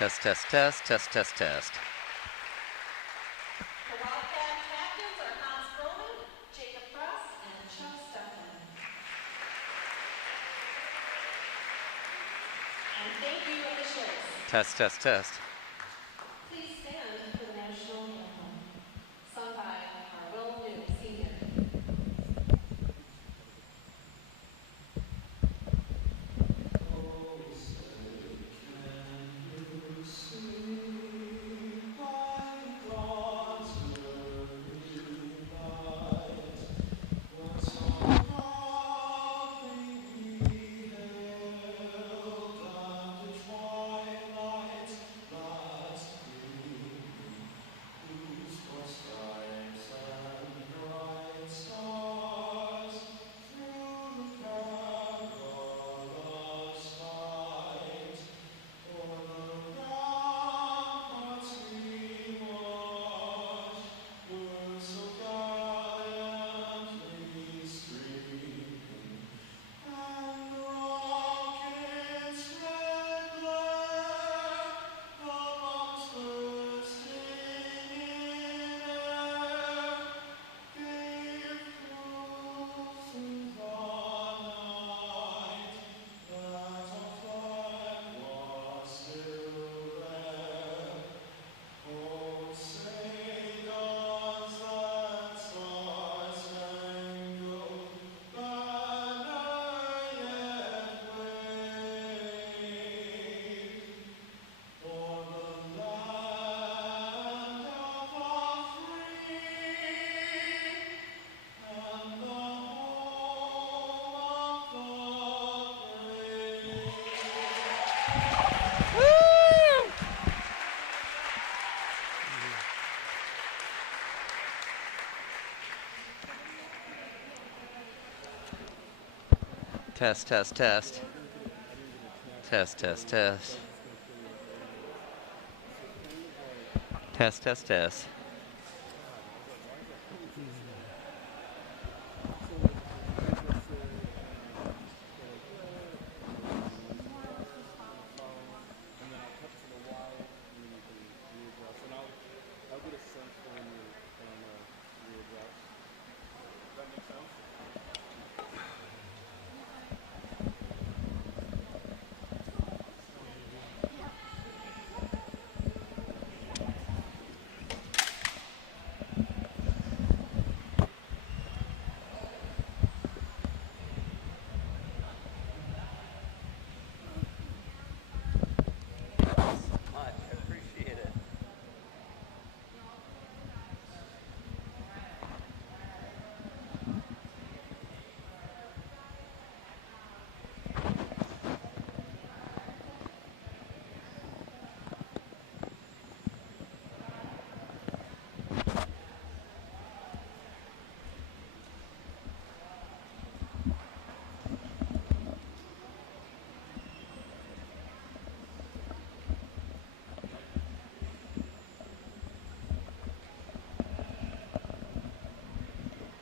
Test, test, test, test, test, test. The Wildcat captains are Hans Roman, Jacob Press, and Chuck Stefan. And thank you, officials. Test, test, test. Please stand for the national anthem, sung by our Will New Senior. Test, test, test. Test, test, test. Test, test, test.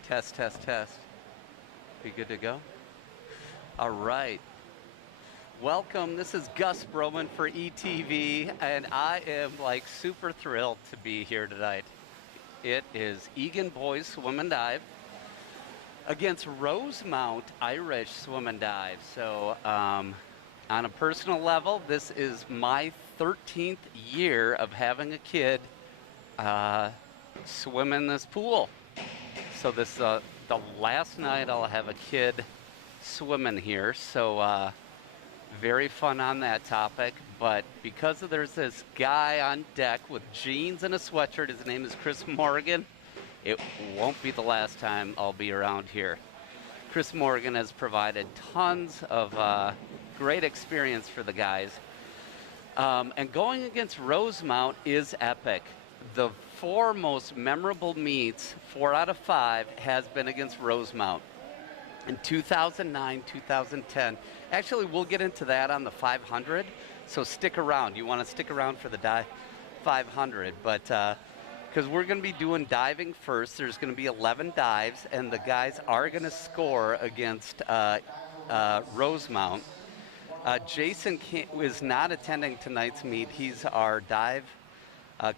Test, test, test. Be good to go? All right. Welcome. This is Gus Broman for ETV, and I am like super thrilled to be here tonight. It is Eagan Boys Swim and Dive against Rosemount Irish Swim and Dive. So on a personal level, this is my 13th year of having a kid swim in this pool. So this the last night I'll have a kid swimming here. So very fun on that topic. But because there's this guy on deck with jeans and a sweatshirt, his name is Chris Morgan, it won't be the last time I'll be around here. Chris Morgan has provided tons of great experience for the guys. And going against Rosemount is epic. The 4 most memorable meets, 4 out of 5, has been against Rosemount. In 2009, 2010. Actually, we'll get into that on the 500, so stick around. You want to stick around for the 500, but because we're going to be doing diving first. There's going to be 11 dives, and the guys are going to score against Rosemount. Jason is not attending tonight's meet. He's our dive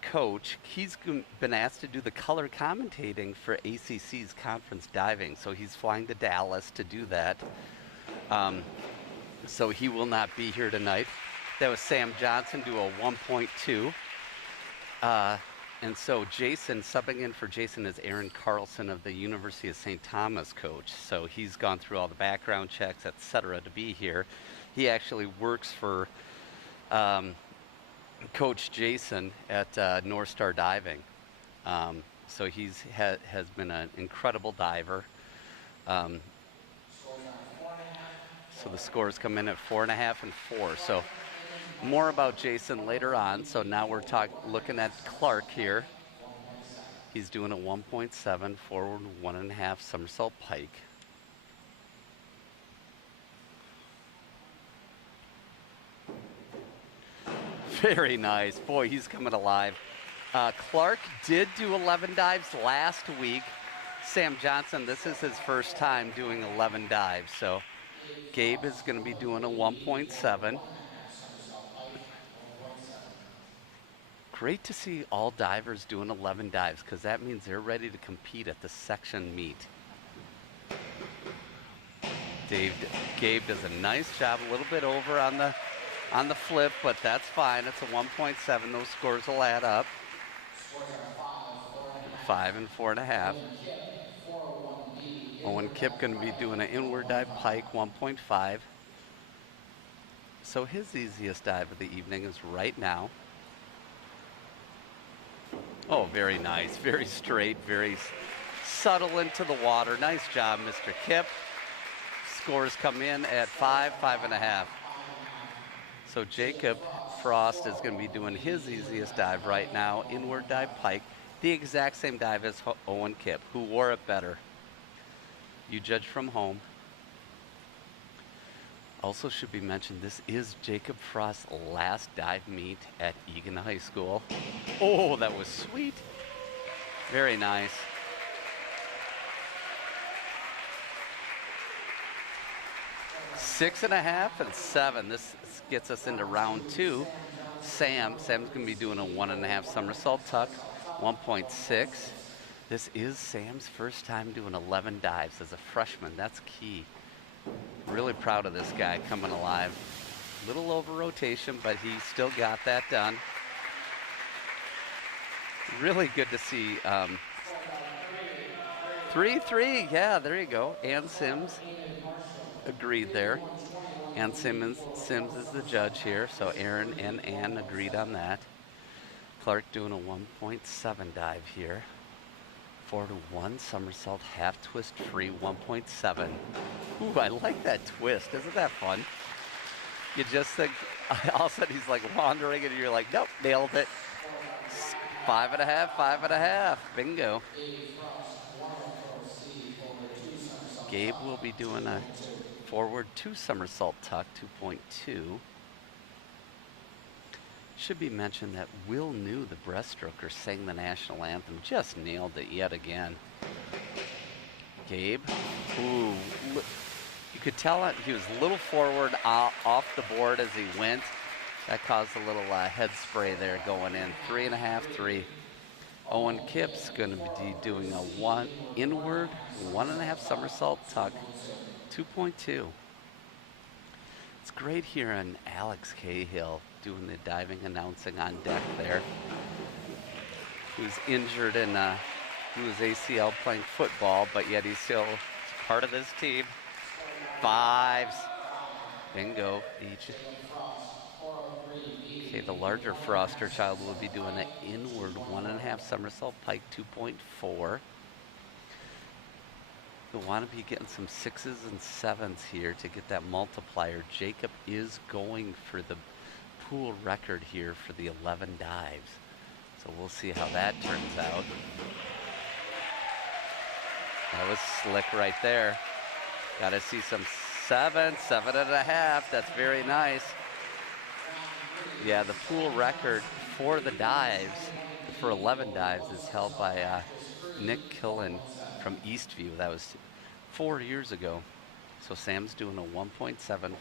coach. He's been asked to do the color commentating for ACC's conference diving, so he's flying to Dallas to do that. So he will not be here tonight. That was Sam Johnson, do a 1.2. And so Jason, subbing in for Jason is Aaron Carlson of the University of St. Thomas coach. So he's gone through all the background checks, etc., to be here. He actually works for Coach Jason at North Star Diving. So he's has been an incredible diver. So the scores come in at 4.5 and 4. So more about Jason later on. So now we're looking at Clark here. He's doing a 1.7 forward 1.5 somersault pike. Very nice. Boy, he's coming alive. Clark did do 11 dives last week. Sam Johnson, this is his first time doing 11 dives. So Gabe is going to be doing a 1.7. Great to see all divers doing 11 dives because that means they're ready to compete at the section meet. Gabe does a nice job, a little bit over on the flip, but that's fine. It's a 1.7. Those scores will add up. 5 and 4.5. Owen Kipp going to be doing an inward dive pike, 1.5. So his easiest dive of the evening is right now. Oh, very nice. Very straight, very subtle into the water. Nice job, Mr. Kipp. Scores come in at 5, 5.5. So Jacob Frost is going to be doing his easiest dive right now, inward dive pike, the exact same dive as Owen Kipp. Who wore it better? You judge from home. Also should be mentioned, this is Jacob Frost's last dive meet at Eagan High School. Oh, that was sweet. Very nice. Six and a half and 7. This gets us into round 2. Sam's going to be doing a 1.5 somersault tuck, 1.6. This is Sam's first time doing 11 dives as a freshman. That's key. Really proud of this guy coming alive. Little over rotation, but he still got that done. Really good to see. 3-3, yeah, there you go. Ann Sims agreed there. Ann Sims is the judge here, so Aaron and Ann agreed on that. Clark doing a 1.7 dive here. 4 to 1 somersault half twist free 1.7. Ooh, I like that twist. Isn't that fun? You just think, all of a sudden he's like wandering and you're like, nope, nailed it. 5.5, 5.5. Bingo. Gabe will be doing a forward 2 somersault tuck, 2.2. Should be mentioned that Will New, the breaststroker, sang the national anthem. Just nailed it yet again. Gabe, ooh, you could tell it, he was a little forward off the board as he went. That caused a little head spray there going in. 3.5, 3. Owen Kipp's going to be doing a inward 1.5 somersault tuck, 2.2. It's great hearing Alex Cahill doing the diving announcing on deck there. Who's injured in he was ACL playing football, but yet he's still part of this team. 5s. Bingo. Each. Okay, the larger Froster child will be doing an inward 1.5 somersault pike, 2.4. You'll want to be getting some 6s and 7s here to get that multiplier. Jacob is going for the pool record here for the 11 dives. So we'll see how that turns out. That was slick right there. Got to see some 7, 7.5. That's very nice. Yeah, the pool record for the dives, for 11 dives, is held by Nick Killen from Eastview. That was 4 years ago. So Sam's doing a 1.7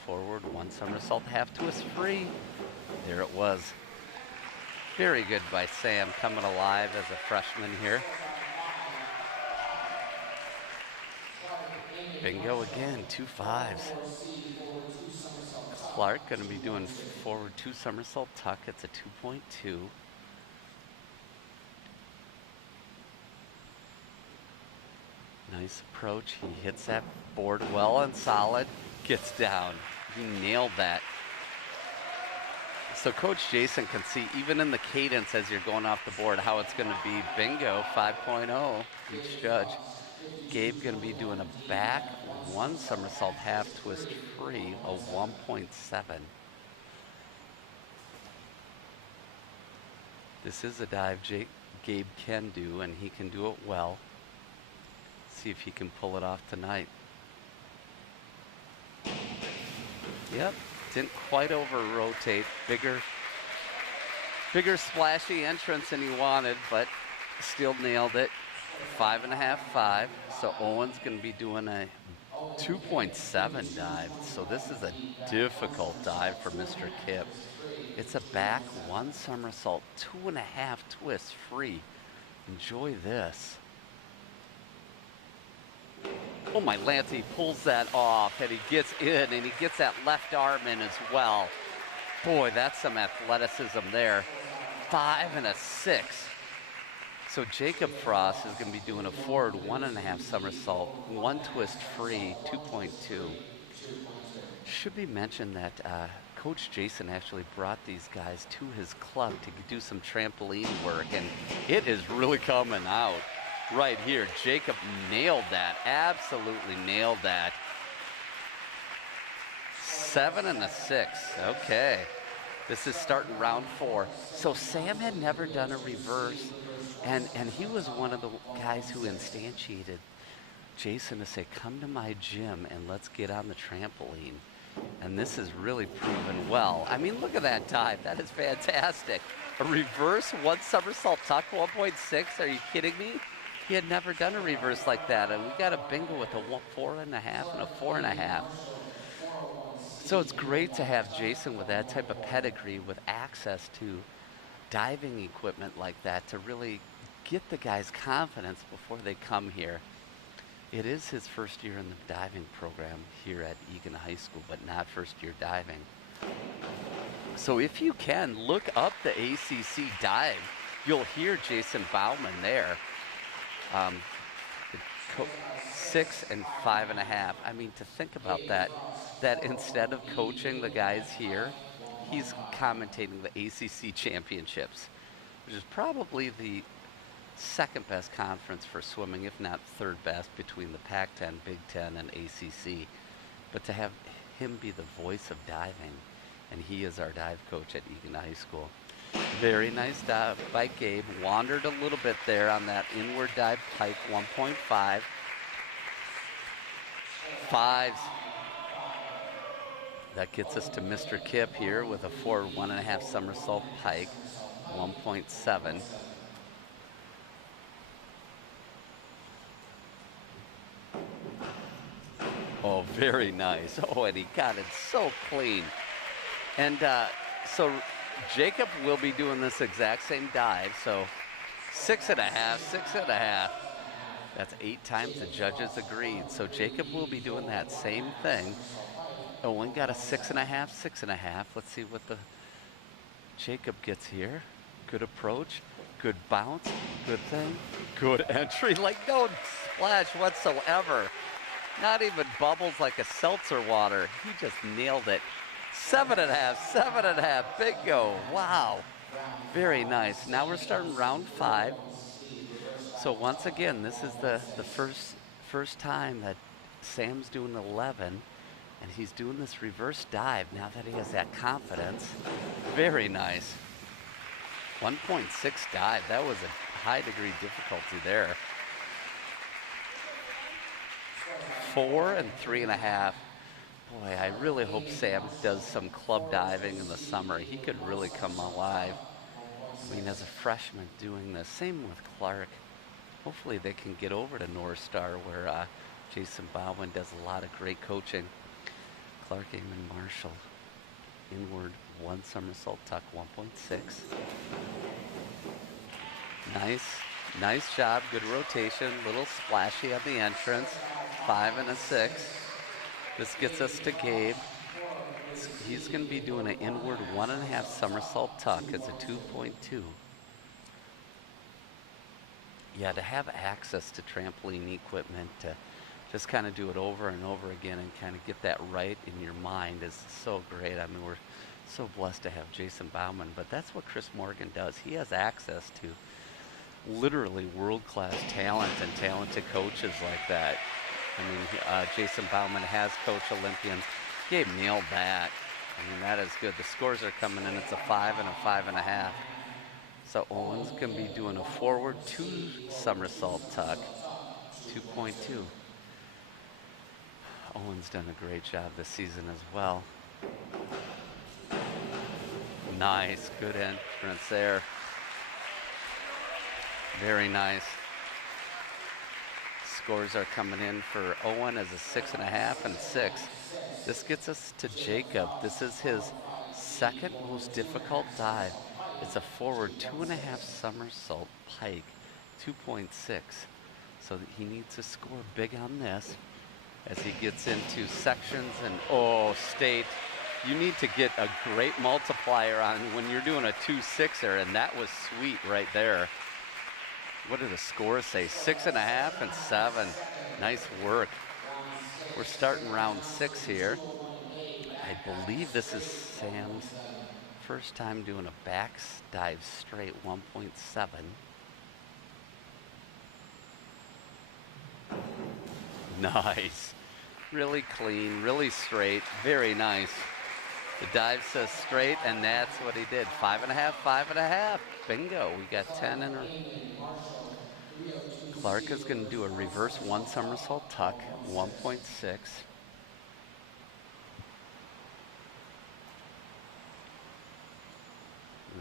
forward, 1 somersault, half twist free. There it was. Very good by Sam, coming alive as a freshman here. Bingo again, 2 5s. Clark going to be doing forward 2 somersault tuck. It's a 2.2. Nice approach. He hits that board well and solid. Gets down. He nailed that. So Coach Jason can see, even in the cadence as you're going off the board, how it's going to be bingo 5.0 each judge. Gabe going to be doing a back 1 somersault half twist free, a 1.7. This is a dive Gabe can do, and he can do it well. See if he can pull it off tonight. Yep, didn't quite over-rotate. Bigger splashy entrance than he wanted, but still nailed it. 5.5, 5. So Owen's going to be doing a 2.7 dive. So this is a difficult dive for Mr. Kipp. It's a back 1 somersault, 2.5 twists free. Enjoy this. Oh my Lance, he pulls that off and he gets in and he gets that left arm in as well. Boy, that's some athleticism there. 5 and a 6. So Jacob Frost is going to be doing a forward 1.5 somersault, 1 twist free, 2.2. Should be mentioned that Coach Jason actually brought these guys to his club to do some trampoline work, and it is really coming out right here. Jacob nailed that, absolutely nailed that. 7 and a 6, okay. This is starting round 4. So Sam had never done a reverse, and he was one of the guys who instantiated Jason to say, come to my gym and let's get on the trampoline. And this is really proven well. I mean, look at that dive. That is fantastic. A reverse 1 somersault tuck, 1.6. Are you kidding me? He had never done a reverse like that. And we got a bingo with a 4.5 and a 4.5. So it's great to have Jason with that type of pedigree, with access to diving equipment like that, to really get the guys confidence before they come here. It is his first year in the diving program here at Eagan High School, but not first year diving. So if you can, look up the ACC dive. You'll hear Jason Bauman there. 6 and 5.5. I mean, to think about that instead of coaching the guys here, he's commentating the ACC championships, which is probably the second best conference for swimming, if not third best, between the Pac-10, Big Ten, and ACC. But to have him be the voice of diving, and he is our dive coach at Eagan High School. Very nice dive by Gabe. Wandered a little bit there on that inward dive pike, 1.5. 5s. That gets us to Mr. Kipp here with a forward 1.5 somersault pike, 1.7. Oh, very nice. Oh, and he got it so clean. And so Jacob will be doing this exact same dive. So 6.5, 6.5. That's 8 times the judges agreed. So Jacob will be doing that same thing. Owen got a 6.5, 6.5. Let's see what the Jacob gets here. Good approach, good bounce, good thing, good entry. Like no splash whatsoever. Not even bubbles like a seltzer water. He just nailed it. 7.5, 7.5, bingo. Wow, very nice. Now we're starting round 5. So once again, this is the first time that Sam's doing 11, and he's doing this reverse dive now that he has that confidence. Very nice. 1.6 dive. That was a high degree difficulty there. 4 and 3.5. Boy, I really hope Sam does some club diving in the summer. He could really come alive. I mean, as a freshman doing this. Same with Clark. Hopefully they can get over to North Star, where Jason Bauman does a lot of great coaching. Clark, Eagan, Marshall. Inward, 1 somersault tuck, 1.6. Nice job, good rotation, little splashy on the entrance, 5 and a 6. This gets us to Gabe. He's going to be doing an inward 1.5 somersault tuck. It's a 2.2. Yeah, to have access to trampoline equipment, to just kind of do it over and over again and kind of get that right in your mind is so great. I mean, we're so blessed to have Jason Bauman, but that's what Chris Morgan does. He has access to literally world-class talent and talented coaches like that. I mean, Jason Bauman has coached Olympians. Gabe nailed that. I mean, that is good. The scores are coming in. It's a 5 and a 5.5. So Owen's going to be doing a forward 2 somersault tuck, 2.2. Owen's done a great job this season as well. Nice, good entrance there. Very nice. Scores are coming in for Owen as a 6.5 and 6. This gets us to Jacob. This is his second most difficult dive. It's a forward 2.5 somersault pike, 2.6. So he needs to score big on this as he gets into sections and state. You need to get a great multiplier on when you're doing a 2.6er, and that was sweet right there. What do the scores say? 6.5 and 7. Nice work. We're starting round 6 here. I believe this is Sam's first time doing a back dive straight, 1.7. Nice. Really clean, really straight, very nice. The dive says straight, and that's what he did. 5.5, 5.5. Bingo. We got 10 in a... Clark is going to do a reverse 1 somersault tuck, 1.6.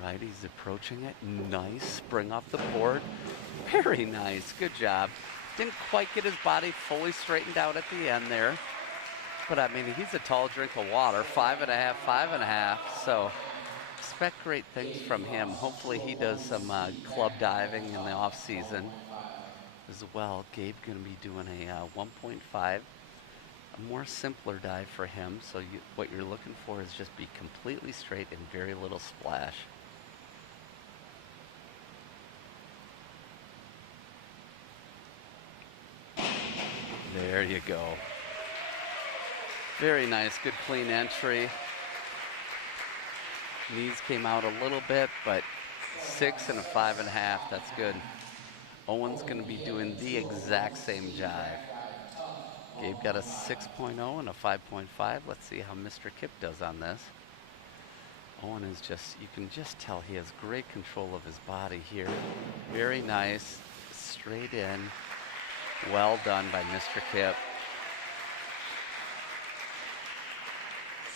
Right, he's approaching it. Nice. Spring off the board. Very nice. Good job. Didn't quite get his body fully straightened out at the end there. But I mean, he's a tall drink of water. 5.5, 5.5. So expect great things from him. Hopefully he does some club diving in the off season as well. Gabe going to be doing a 1.5, a more simpler dive for him. So what you're looking for is just be completely straight and very little splash. There you go. Very nice, good clean entry. Knees came out a little bit, but 6 and a 5.5, that's good. Owen's going to be doing the exact same jive. Gabe got a 6.0 and a 5.5. Let's see how Mr. Kip does on this. Owen is just, you can just tell he has great control of his body here. Very nice, straight in. Well done by Mr. Kip.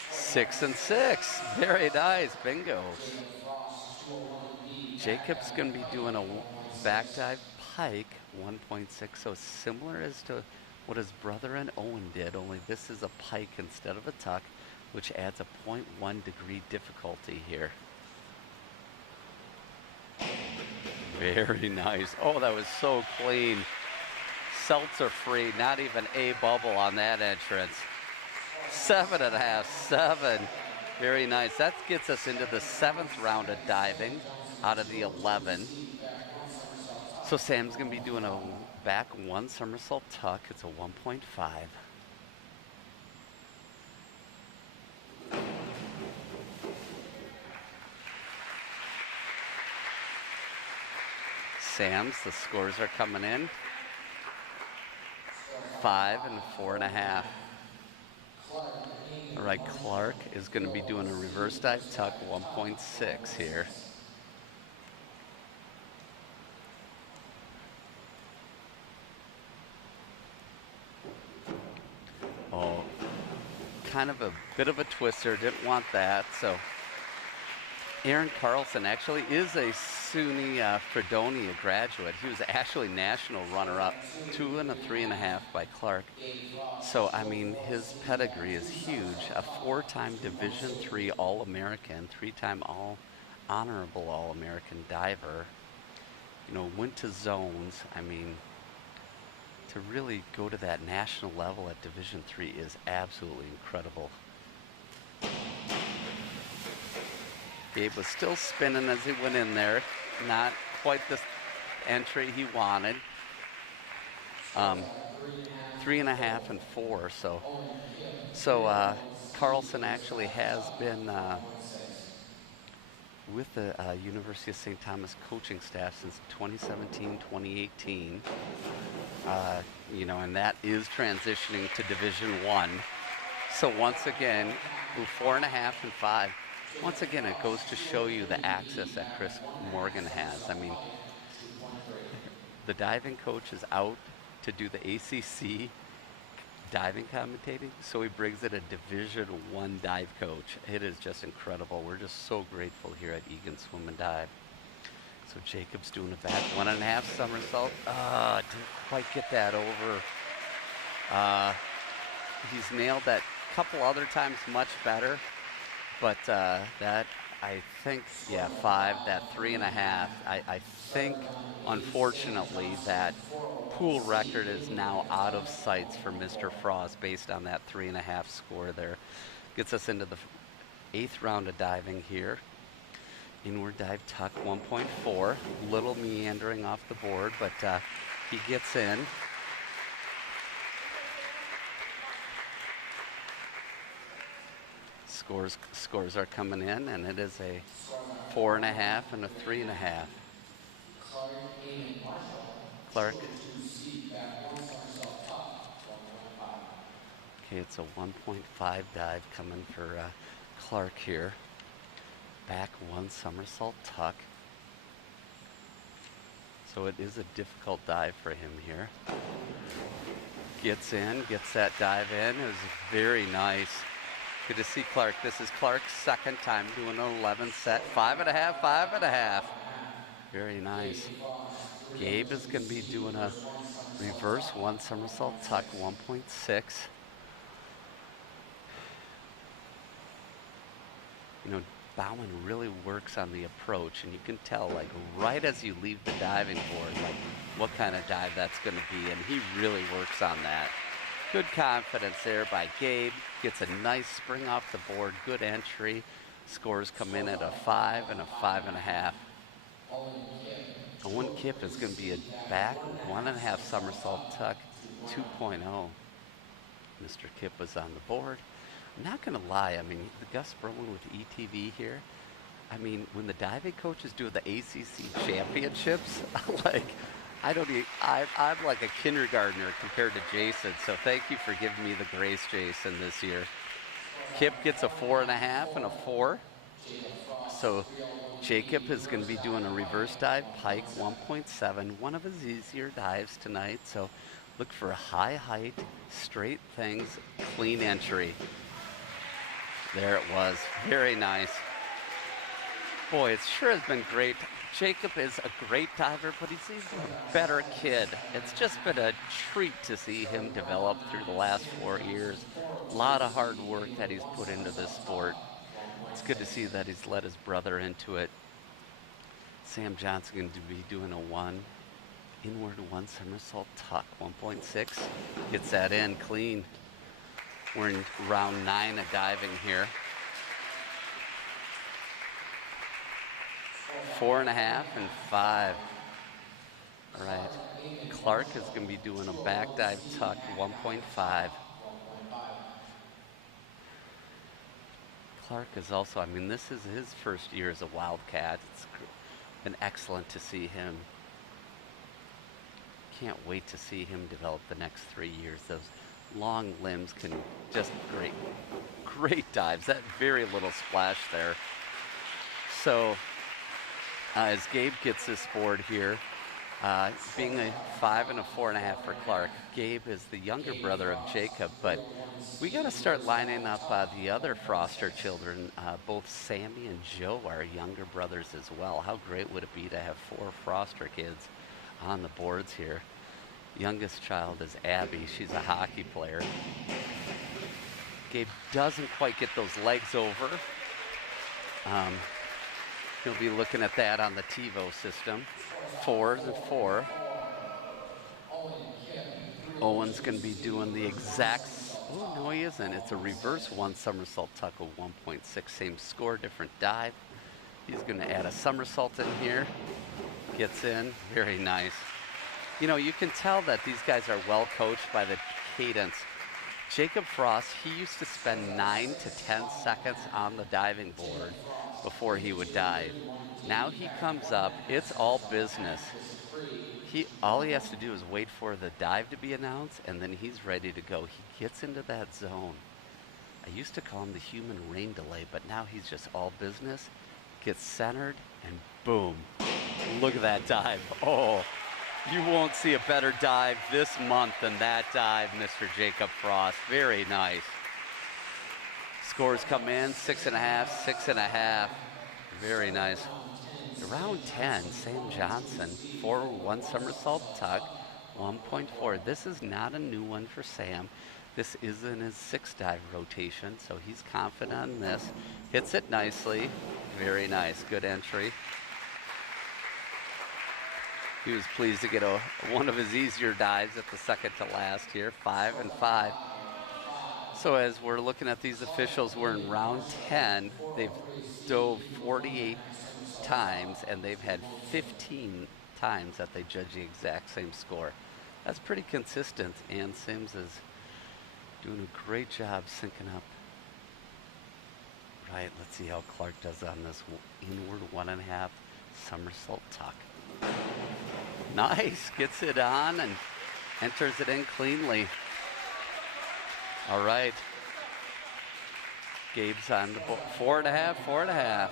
6 and 6. Very nice. Bingo. Jacob's going to be doing a back dive pike, 1.6. So similar as to what his brother and Owen did, only this is a pike instead of a tuck, which adds a 0.1 degree difficulty here. Very nice. Oh, that was so clean. Seltzer free, not even a bubble on that entrance. 7.5, 7. Very nice. That gets us into the 7th round of diving out of the 11. So Sam's going to be doing a back 1 somersault tuck. It's a 1.5. Sam's, the scores are coming in. 5 and 4.5. All right, Clark is going to be doing a reverse dive tuck, 1.6 here. Oh, kind of a bit of a twister, didn't want that. So Aaron Carlson actually is a SUNY Fredonia graduate. He was actually national runner-up, 2 and a 3.5 by Clark. So, I mean, his pedigree is huge. A 4-time Division III All-American, 3-time honorable All-American diver. You know, went to zones. I mean, to really go to that national level at Division III is absolutely incredible. Gabe was still spinning as he went in there. Not quite the entry he wanted. 3.5 and 4. So Carlson actually has been with the University of St. Thomas coaching staff since 2017, 2018. You know, and that is transitioning to Division I. So once again, 4.5 and 5. Once again, it goes to show you the access that Chris Morgan has. I mean, the diving coach is out to do the ACC diving commentating, so he brings in a Division I dive coach. It is just incredible. We're just so grateful here at Eagan Swim and Dive. So Jacob's doing a back 1.5 somersault. Didn't quite get that over. He's nailed that a couple other times much better. But that, I think, 5, that 3.5, I think, unfortunately, that pool record is now out of sights for Mr. Frost based on that 3.5 score there. Gets us into the 8th round of diving here. Inward dive tuck 1.4, little meandering off the board, but he gets in. Scores are coming in, and it is a 4.5 and a 3.5. Clark. Okay, it's a 1.5 dive coming for Clark here. Back 1 somersault tuck. So it is a difficult dive for him here. Gets in, gets that dive in. It was very nice. Good to see Clark. This is Clark's second time doing an 11 set. 5.5, 5.5. Very nice. Gabe is going to be doing a reverse 1 somersault tuck, 1.6. You know, Bowen really works on the approach, and you can tell, like, right as you leave the diving board, like, what kind of dive that's going to be, and he really works on that. Good confidence there by Gabe. Gets a nice spring off the board. Good entry. Scores come in at a 5 and a 5.5. Owen Kipp is going to be a back 1.5 somersault tuck, 2.0. Mr. Kipp was on the board. I'm not going to lie. I mean, the Gus Berlin with ETV here. I mean, when the diving coaches do the ACC championships, like, I'm like a kindergartner compared to Jason, so thank you for giving me the grace, Jason, this year. Kip gets a 4.5 and a 4. So Jacob is going to be doing a reverse dive, pike 1.7, one of his easier dives tonight. So look for a high height, straight things, clean entry. There it was. Very nice. Boy, it sure has been great. Jacob is a great diver, but he's even a better kid. It's just been a treat to see him develop through the last 4 years. A lot of hard work that he's put into this sport. It's good to see that he's let his brother into it. Sam Johnson going to be doing a 1. Inward 1 somersault tuck, 1.6. Gets that in clean. We're in round 9 of diving here. 4.5 and 5. All right. Clark is going to be doing a back dive tuck, 1.5. Clark is also, I mean, this is his first year as a Wildcat. It's been excellent to see him. Can't wait to see him develop the next 3 years. Those long limbs can just great dives. That very little splash there. So as Gabe gets this board here, Being a 5 and a 4.5 for Clark. Gabe is the younger brother of Jacob, but we got to start lining up the other Froster children. Both Sammy and Joe are younger brothers as well. How great would it be to have 4 Froster kids on the boards here? Youngest child is Abby. She's a hockey player. Gabe doesn't quite get those legs over. He'll be looking at that on the TiVo system. 4s and 4. Owen's going to be doing the exact. Oh, no, he isn't. It's a reverse 1 somersault tuck of 1.6. Same score, different dive. He's going to add a somersault in here. Gets in. Very nice. You know, you can tell that these guys are well coached by the cadence. Jacob Frost, he used to spend 9 to 10 seconds on the diving board before he would dive. Now he comes up, it's all business. All he has to do is wait for the dive to be announced, and then he's ready to go. He gets into that zone. I used to call him the human rain delay, but now he's just all business. Gets centered, and boom. Look at that dive. Oh, you won't see a better dive this month than that dive, Mr. Jacob Frost. Very nice. Scores come in, 6.5, 6.5. Very nice. Round 10, Sam Johnson, 4-1 somersault tuck, 1.4. This is not a new one for Sam. This is in his 6th dive rotation, so he's confident on this. Hits it nicely. Very nice. Good entry. He was pleased to get one of his easier dives at the second to last here, 5 and 5. So as we're looking at these officials, we're in round 10. They've dove 48 times, and they've had 15 times that they judge the exact same score. That's pretty consistent, and Sims is doing a great job syncing up. Right, let's see how Clark does on this inward 1.5 somersault tuck. Nice, gets it on and enters it in cleanly. All right. Gabe's on the board. 4.5, 4.5.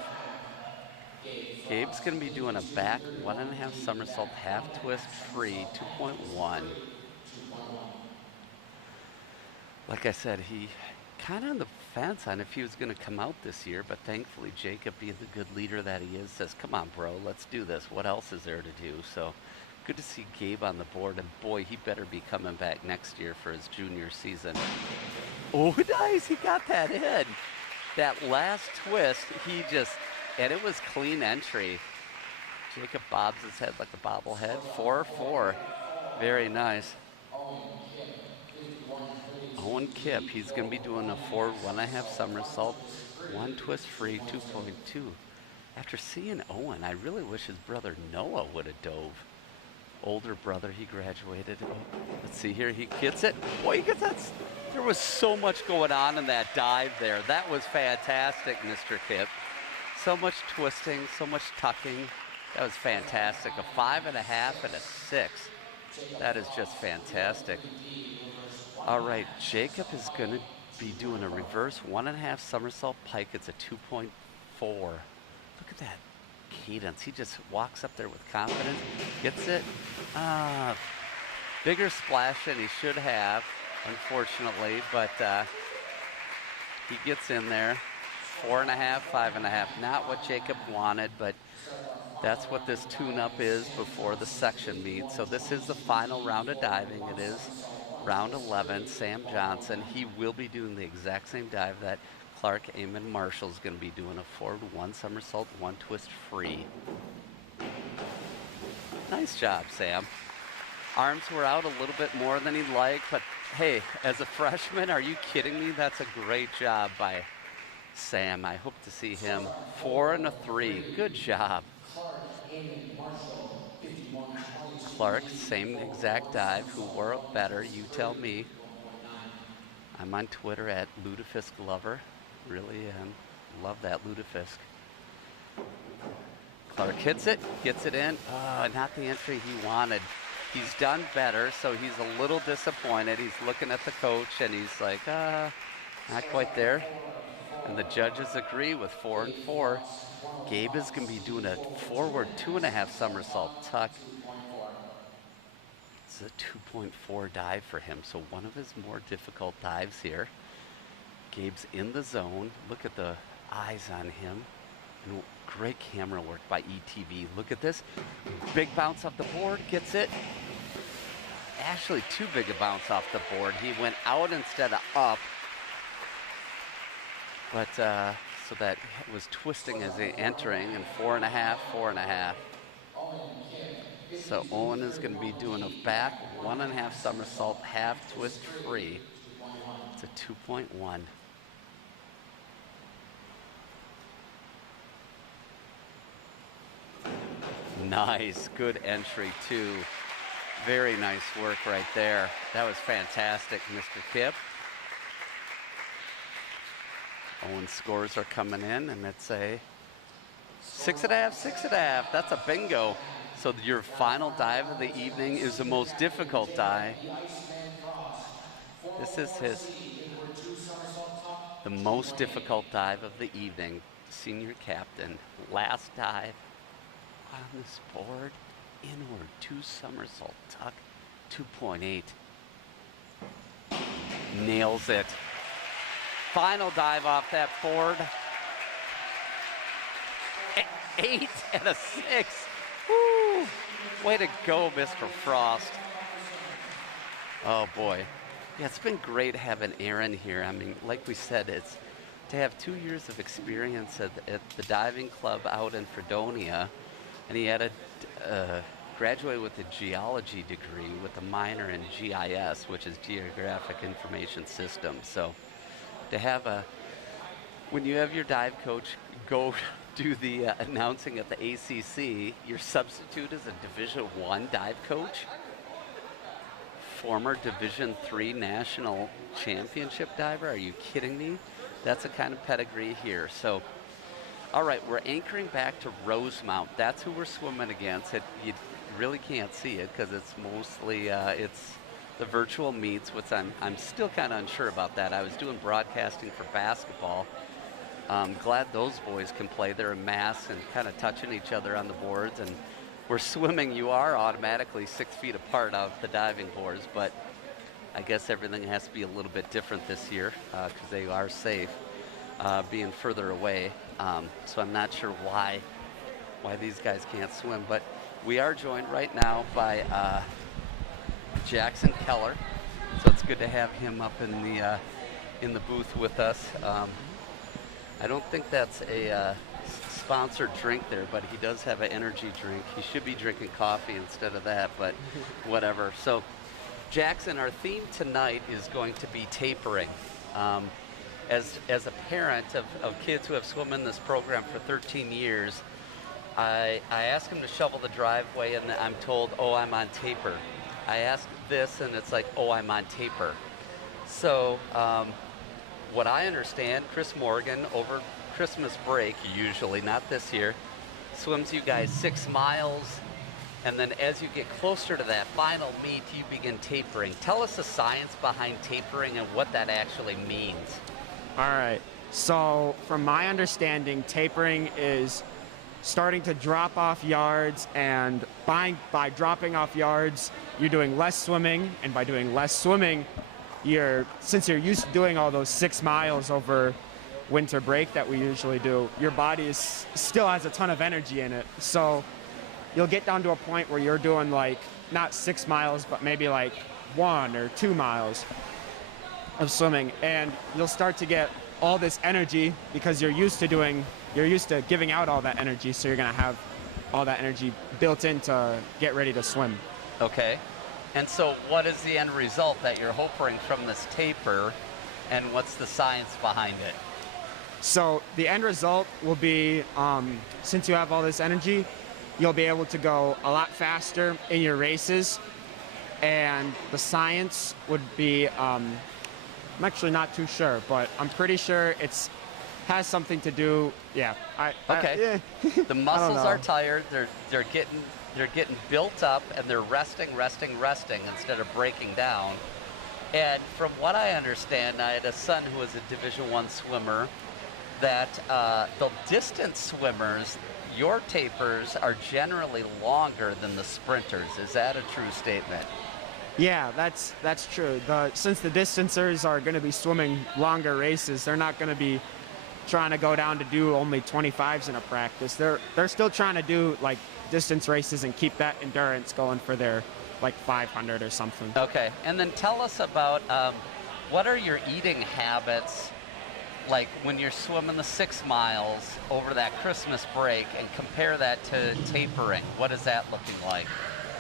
Gabe's going to be doing a back 1.5 somersault half twist free, 2.1. Like I said, he kind of on the fence on if he was going to come out this year, but thankfully Jacob, being the good leader that he is, says, come on, bro, let's do this. What else is there to do? So good to see Gabe on the board, and boy, he better be coming back next year for his junior season. Oh, nice, he got that in. That last twist, and it was clean entry. Jacob bobs his head like a bobblehead. 4-4, very nice. Owen Kipp, he's going to be doing a forward 1.5 somersault, 1 twist free, 2.2. After seeing Owen, I really wish his brother Noah would have dove. Older brother, he graduated. Let's see here, he gets it. Boy, he gets that. There was so much going on in that dive there. That was fantastic, Mr. Kipp. So much twisting, so much tucking. That was fantastic. A 5.5 and a 6. That is just fantastic. All right, Jacob is going to be doing a reverse 1.5 somersault pike. It's a 2.4. Look at that cadence. He just walks up there with confidence, gets it. Bigger splash than he should have, unfortunately, but he gets in there. 4.5, 5.5. Not what Jacob wanted, but that's what this tune-up is before the section meet. So this is the final round of diving. It is round 11. Sam Johnson, he will be doing the exact same dive that Clark Amon Marshall is going to be doing, a forward 1 somersault, 1 twist free. Nice job, Sam. Arms were out a little bit more than he'd like, but hey, as a freshman, are you kidding me? That's a great job by Sam. I hope to see him. 4 and a 3. Good job. Clark, same exact dive. Who wore it better? You tell me. I'm on Twitter at Ludafisk Lover. Really love that Ludafisk. Clark hits it, gets it in. Not the entry he wanted. He's done better, so he's a little disappointed. He's looking at the coach, and he's like, not quite there. And the judges agree with 4 and 4. Gabe is going to be doing a forward 2.5 somersault tuck. is a 2.4 dive for him, so one of his more difficult dives here. Gabe's in the zone. Look at the eyes on him. And great camera work by ETV. Look at this. Big bounce off the board, gets it. Actually, too big a bounce off the board. He went out instead of up. But, so that was twisting as he entering, and 4.5, 4.5. So Owen is going to be doing a back 1.5 somersault, half twist free. It's a 2.1. Nice, good entry too. Very nice work right there. That was fantastic, Mr. Kip. Owen's scores are coming in, and it's a 6.5, 6.5. That's a bingo. So your final dive of the evening is the most difficult dive. This is the most difficult dive of the evening. Senior captain, last dive on this board, inward 2 somersault tuck, 2.8. Nails it. Final dive off that board. 8 and a 6. Woo! Way to go, Mr. Frost. Oh boy. Yeah, it's been great having Aaron here. I mean, like we said, it's to have 2 years of experience at the diving club out in Fredonia, and he had graduated with a geology degree with a minor in GIS, which is Geographic Information Systems. So to have when you have your dive coach go do the announcing at the ACC, your substitute is a Division I dive coach, former Division III national championship diver. Are you kidding me? That's the kind of pedigree here. So, all right, we're anchoring back to Rosemount. That's who we're swimming against. You really can't see it because it's mostly it's the virtual meets, which I'm still kind of unsure about that. I was doing broadcasting for basketball. Glad those boys can play. They're in masks and kind of touching each other on the boards. And we're swimming. You are automatically 6 feet apart off the diving boards, but I guess everything has to be a little bit different this year because they are safe being further away. So I'm not sure why these guys can't swim, but we are joined right now by Jackson Keller. So it's good to have him up in the booth with us. I don't think that's a sponsored drink there, but he does have an energy drink. He should be drinking coffee instead of that, but whatever. So Jackson, our theme tonight is going to be tapering. As a parent of kids who have swum in this program for 13 years, I ask them to shovel the driveway, and I'm told, oh, I'm on taper. I ask this, and it's like, oh, I'm on taper. So what I understand, Chris Morgan, over Christmas break, usually, not this year, swims you guys 6 miles, and then as you get closer to that final meet, you begin tapering. Tell us the science behind tapering and what that actually means. All right. So from my understanding, tapering is starting to drop off yards, and by dropping off yards, you're doing less swimming, and by doing less swimming, since you're used to doing all those 6 miles over winter break that we usually do, your body still has a ton of energy in it. So you'll get down to a point where you're doing like not 6 miles, but maybe like 1 or 2 miles of swimming, and you'll start to get all this energy because you're used to giving out all that energy. So you're gonna have all that energy built in to get ready to swim. Okay. And so what is the end result that you're hoping from this taper, and what's the science behind it? So the end result will be, since you have all this energy, you'll be able to go a lot faster in your races. And the science would be, I'm actually not too sure, but I'm pretty sure has something to do, yeah. Okay. The muscles are tired, they're getting built up, and they're resting instead of breaking down. And from what I understand, I had a son who was a Division I swimmer, that the distance swimmers, your tapers are generally longer than the sprinters. Is that a true statement? Yeah, that's true. Since the distancers are going to be swimming longer races, they're not going to be trying to go down to do only 25s in a practice. They're still trying to do like distance races and keep that endurance going for their like 500 or something. Okay, and then tell us about what are your eating habits like when you're swimming the 6 miles over that Christmas break, and compare that to tapering. What is that looking like?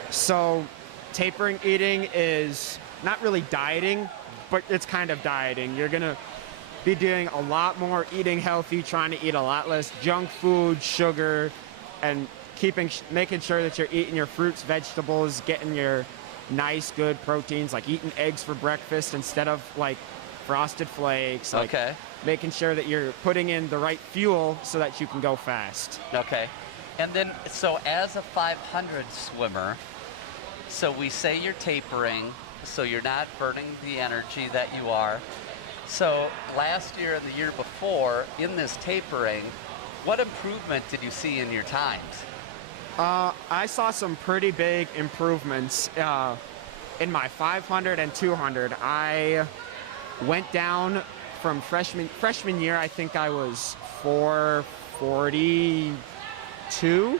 So tapering eating is not really dieting, but it's kind of dieting. You're going to be doing a lot more eating healthy, trying to eat a lot less junk food, sugar, and making sure that you're eating your fruits, vegetables, getting your nice, good proteins, like eating eggs for breakfast instead of like Frosted Flakes. Like Okay. making sure that you're putting in the right fuel so that you can go fast. Okay. And then, so as a 500 swimmer, so we say you're tapering, so you're not burning the energy that you are. So last year and the year before, in this tapering, what improvement did you see in your times? I saw some pretty big improvements in my 500 and 200. I went down from freshman year. I think I was 442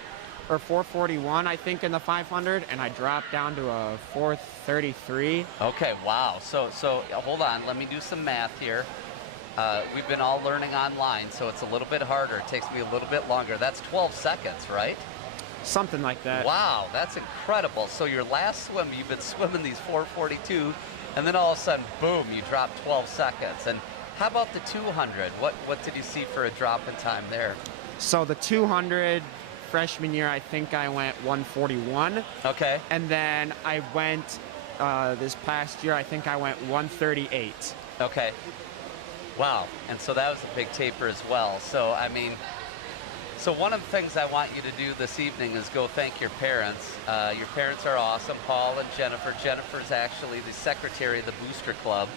or 441, I think, in the 500, and I dropped down to a 433. Okay, wow. So hold on, let me do some math here. We've been all learning online, so it's a little bit harder. It takes me a little bit longer. That's 12 seconds, right? Something like that. Wow, that's incredible. So your last swim, you've been swimming these 442, and then all of a sudden, boom, you drop 12 seconds. And how about the 200? What did you see for a drop in time there? So the 200 freshman year, I think I went 141. Okay. And then I went this past year, I think I went 138. Okay. Wow. And so that was a big taper as well. So, I mean, so one of the things I want you to do this evening is go thank your parents. Your parents are awesome, Paul and Jennifer. Jennifer's actually the secretary of the Booster Club.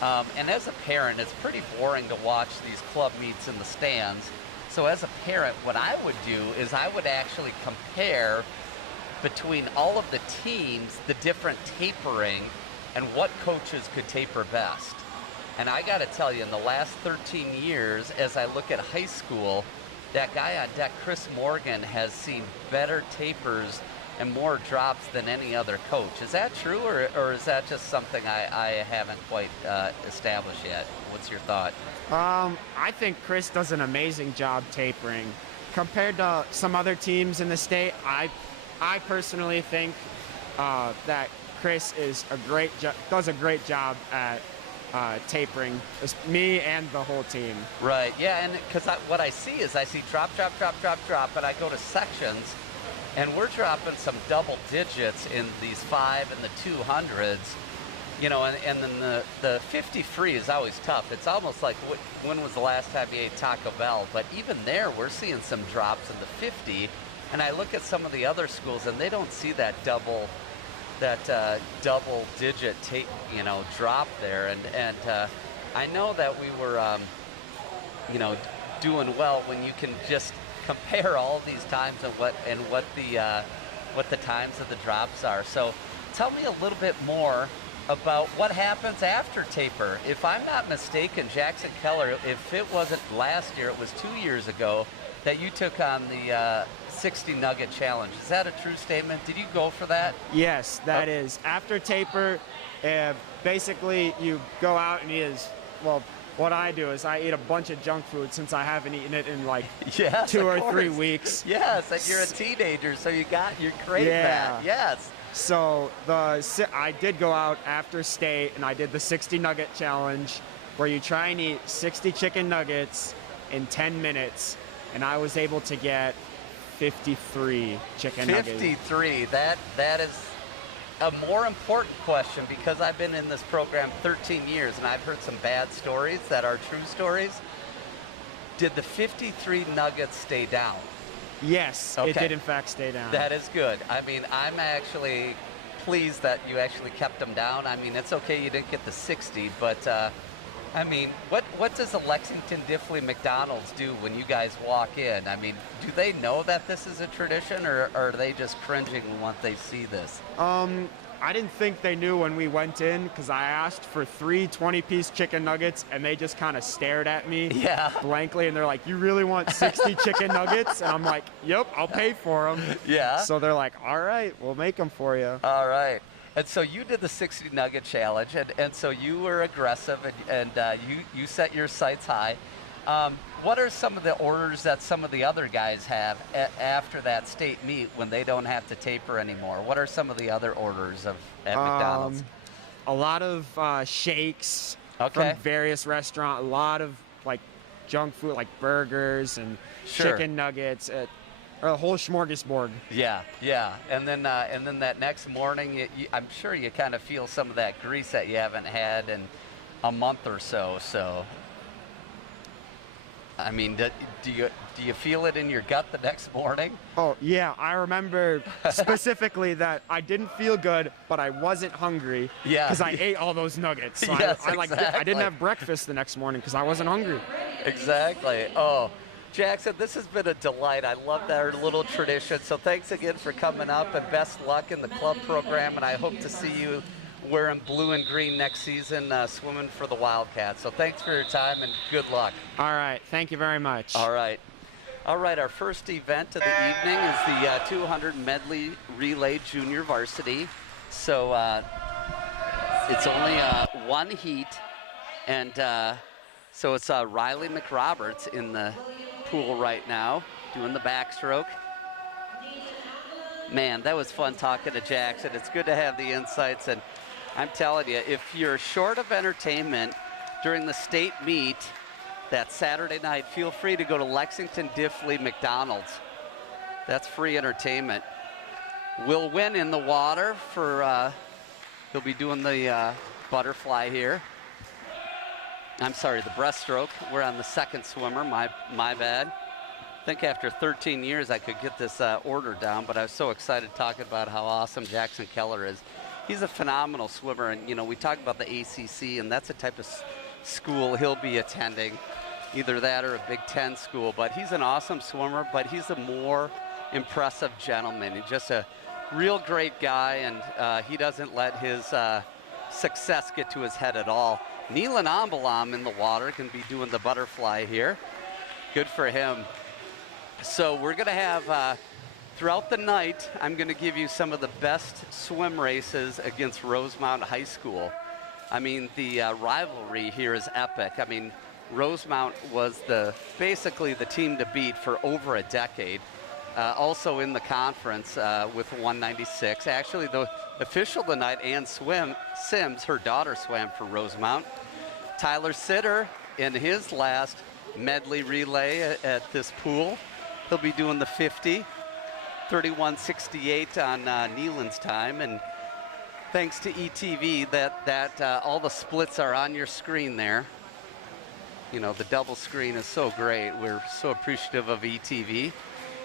And as a parent, it's pretty boring to watch these club meets in the stands. So as a parent, what I would do is I would actually compare between all of the teams, the different tapering, and what coaches could taper best. And I got to tell you, in the last 13 years, as I look at high school, that guy on deck, Chris Morgan, has seen better tapers and more drops than any other coach. Is that true, or is that just something I haven't quite established yet? What's your thought? I think Chris does an amazing job tapering. Compared to some other teams in the state, I personally think that Chris does a great job at tapering. It's me and the whole team. Right, yeah, and because what I see is I see drop, drop, drop, drop, drop, and I go to sections, and we're dropping some double digits in these 5 and the 200s. You know, and then the 50 free is always tough. It's almost like when was the last time you ate Taco Bell? But even there, we're seeing some drops in the 50. And I look at some of the other schools, and they don't see that double digit drop there. And I know that we were doing well when you can just compare all these times and what the times of the drops are. So tell me a little bit more about what happens after taper. If I'm not mistaken, Jackson Keller, if it wasn't last year, it was 2 years ago that you took on the 60 nugget challenge. Is that a true statement? Did you go for that? Yes, that is. After taper, basically you go out and what I do is I eat a bunch of junk food since I haven't eaten it in like yes, 2 or 3 weeks. Yes, and you're a teenager, so you're craving that. Yes. So I did go out after state and I did the 60 nugget challenge where you try and eat 60 chicken nuggets in 10 minutes, and I was able to get 53 chicken nuggets. 53, that is a more important question, because I've been in this program 13 years and I've heard some bad stories that are true stories. Did the 53 nuggets stay down? Yes, okay. It did in fact stay down. That is good. I mean, I'm actually pleased that you actually kept them down. I mean, it's okay you didn't get the 60, but I mean, what does the Lexington Diffley McDonald's do when you guys walk in? I mean, do they know that this is a tradition, or are they just cringing once they see this? I didn't think they knew when we went in because I asked for 3 20-piece chicken nuggets and they just kind of stared at me blankly and they're like, "You really want 60 chicken nuggets?" And I'm like, "Yep, I'll pay for them." Yeah. So they're like, "All right, we'll make them for you." All right. And so you did the 60 nugget challenge, and so you were aggressive, and you set your sights high. What are some of the orders that some of the other guys have after that state meet when they don't have to taper anymore? What are some of the other orders at McDonald's? A lot of shakes Okay. from various restaurants, a lot of like junk food like burgers and Sure. chicken nuggets, or a whole smorgasbord. Yeah, yeah. And then that next morning, I'm sure you kind of feel some of that grease that you haven't had in a month or so. So, I mean, do you feel it in your gut the next morning? Oh, yeah. I remember specifically that I didn't feel good, but I wasn't hungry Yeah. because I ate all those nuggets. So Yes, I exactly. didn't have breakfast the next morning because I wasn't hungry. Exactly. Oh, Jackson, this has been a delight. I love our little tradition. So thanks again for coming up, and best luck in the club program. And I hope to see you wearing blue and green next season, swimming for the Wildcats. So thanks for your time and good luck. All right. Thank you very much. All right. All right, our first event of the evening is the 200 Medley Relay Junior Varsity. So it's only one heat, and so it's Riley McRoberts in the pool right now doing the backstroke. Man, that was fun talking to Jackson. It's good to have the insights, and I'm telling you, if you're short of entertainment during the state meet that Saturday night, feel free to go to Lexington Diffley McDonald's. That's free entertainment. Will Win in the water for, he'll be doing the butterfly here. I'm sorry, the breaststroke. We're on the second swimmer, my bad. I think after 13 years I could get this order down, but I was so excited talking about how awesome Jackson Keller is. He's a phenomenal swimmer, and you know, we talk about the ACC, and that's the type of school he'll be attending, either that or a Big Ten school. But he's an awesome swimmer, but he's a more impressive gentleman. He's just a real great guy, and he doesn't let his success get to his head at all. Neelan Ambalam in the water can be doing the butterfly here. Good for him. So we're going to have, throughout the night, I'm going to give you some of the best swim races against Rosemount High School. I mean, the rivalry here is epic. I mean, Rosemount was basically the team to beat for over a decade. Also in the conference with 196. Actually, the official tonight, Ann Sims, her daughter swam for Rosemount. Tyler Sitter in his last medley relay at this pool. He'll be doing the 50, 31:68 on Neelan's time. And thanks to ETV, that all the splits are on your screen there. You know, the double screen is so great. We're so appreciative of ETV.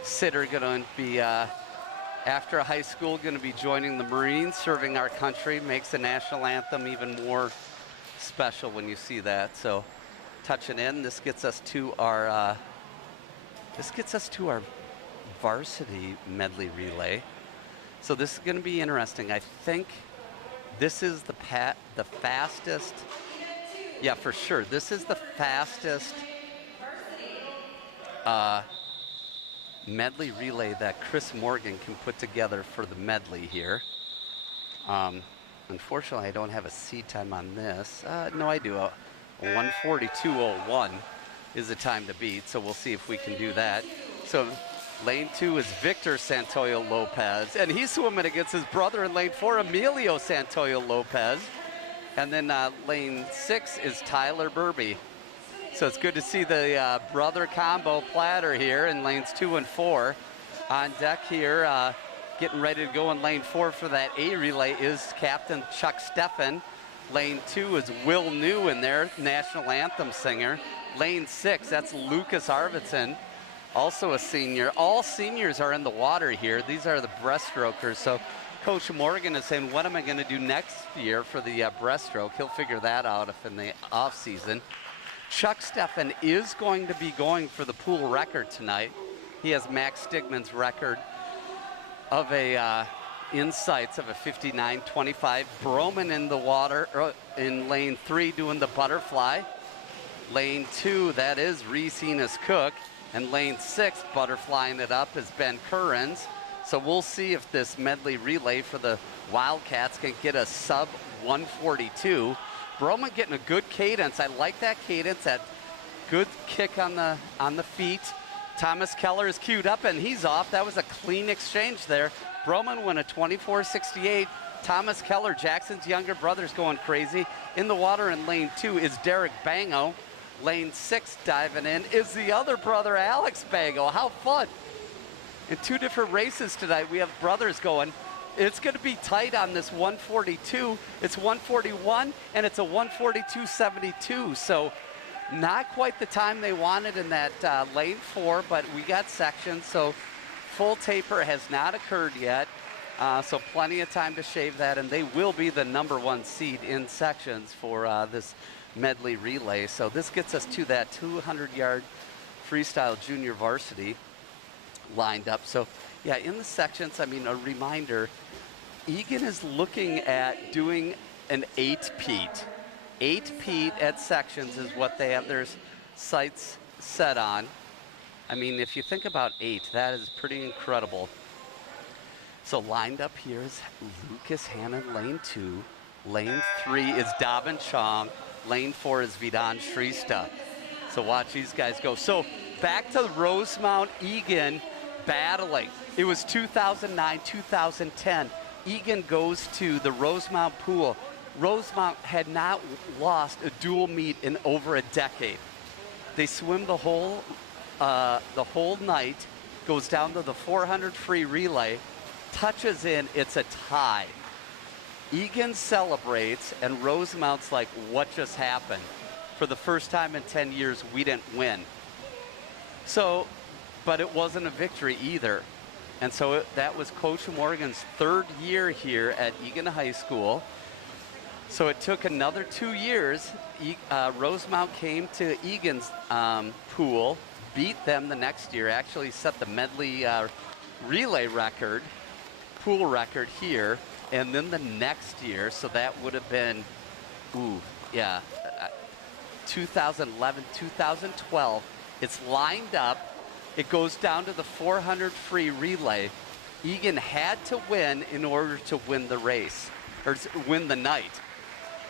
Sitter going to be, after high school, going to be joining the Marines, serving our country. Makes the national anthem even more special when you see that. So, touching in, this gets us to our varsity medley relay. So this is going to be interesting. I think this is the fastest. Yeah, for sure. This is the fastest medley relay that Chris Morgan can put together for the medley here. Unfortunately, I don't have a seat time on this. No, I do. A 1:42.01 is the time to beat, so we'll see if we can do that. So lane 2 is Victor Santoyo Lopez, and he's swimming against his brother in lane 4, Emilio Santoyo Lopez. And then lane 6 is Tyler Burby. So it's good to see the brother combo platter here in lanes 2 and 4. On deck here, getting ready to go in lane 4 for that A relay is Captain Chuck Steffen. Lane 2 is Will New in there, national anthem singer. Lane 6, that's Lucas Arvidsson, also a senior. All seniors are in the water here. These are the breaststrokers. So Coach Morgan is saying, what am I going to do next year for the breaststroke? He'll figure that out if in the off season. Chuck Steffen is going to be going for the pool record tonight. He has Max Stigman's record of a insights of a 59.25. Broman in the water in lane 3 doing the butterfly. Lane 2, that is Reese Cook. And lane 6, butterflying it up, is Ben Currens. So we'll see if this medley relay for the Wildcats can get a sub 142. Broman getting a good cadence. I like that cadence, that good kick on the feet. Thomas Keller is queued up and he's off. That was a clean exchange there. Broman won a 24.68. Thomas Keller, Jackson's younger brother's going crazy. In the water in lane 2 is Derek Bango. Lane 6 diving in is the other brother, Alex Bango. How fun. In 2 different races tonight, we have brothers going. It's going to be tight on this 142. It's 141, and it's a 142.72. So not quite the time they wanted in that lane 4, but we got sections. So full taper has not occurred yet. So plenty of time to shave that, and they will be the #1 seed in sections for this medley relay. So this gets us to that 200-yard freestyle junior varsity lined up. So yeah, in the sections, I mean, a reminder, Eagan is looking at doing an 8-peat. 8-peat at sections is what they have their sights set on. I mean, if you think about 8, that is pretty incredible. So lined up here is Lucas Hannon, lane 2. Lane 3 is Davin Chong. Lane 4 is Vidan Shrista. So watch these guys go. So back to Rosemount Eagan battling. It was 2009, 2010. Eagan goes to the Rosemount pool. Rosemount had not lost a dual meet in over a decade. They swim the whole night, goes down to the 400 free relay, touches in, it's a tie. Eagan celebrates, and Rosemount's like, what just happened? For the first time in 10 years, we didn't win. So, but it wasn't a victory either. And so that was Coach Morgan's 3rd year here at Eagan High School. So it took another 2 years. Rosemount came to Eagan's pool, beat them the next year, actually set the medley relay record, pool record here. And then the next year, so that would have been, 2011, 2012. It's lined up. It goes down to the 400 free relay. Eagan had to win in order to win the race, or win the night.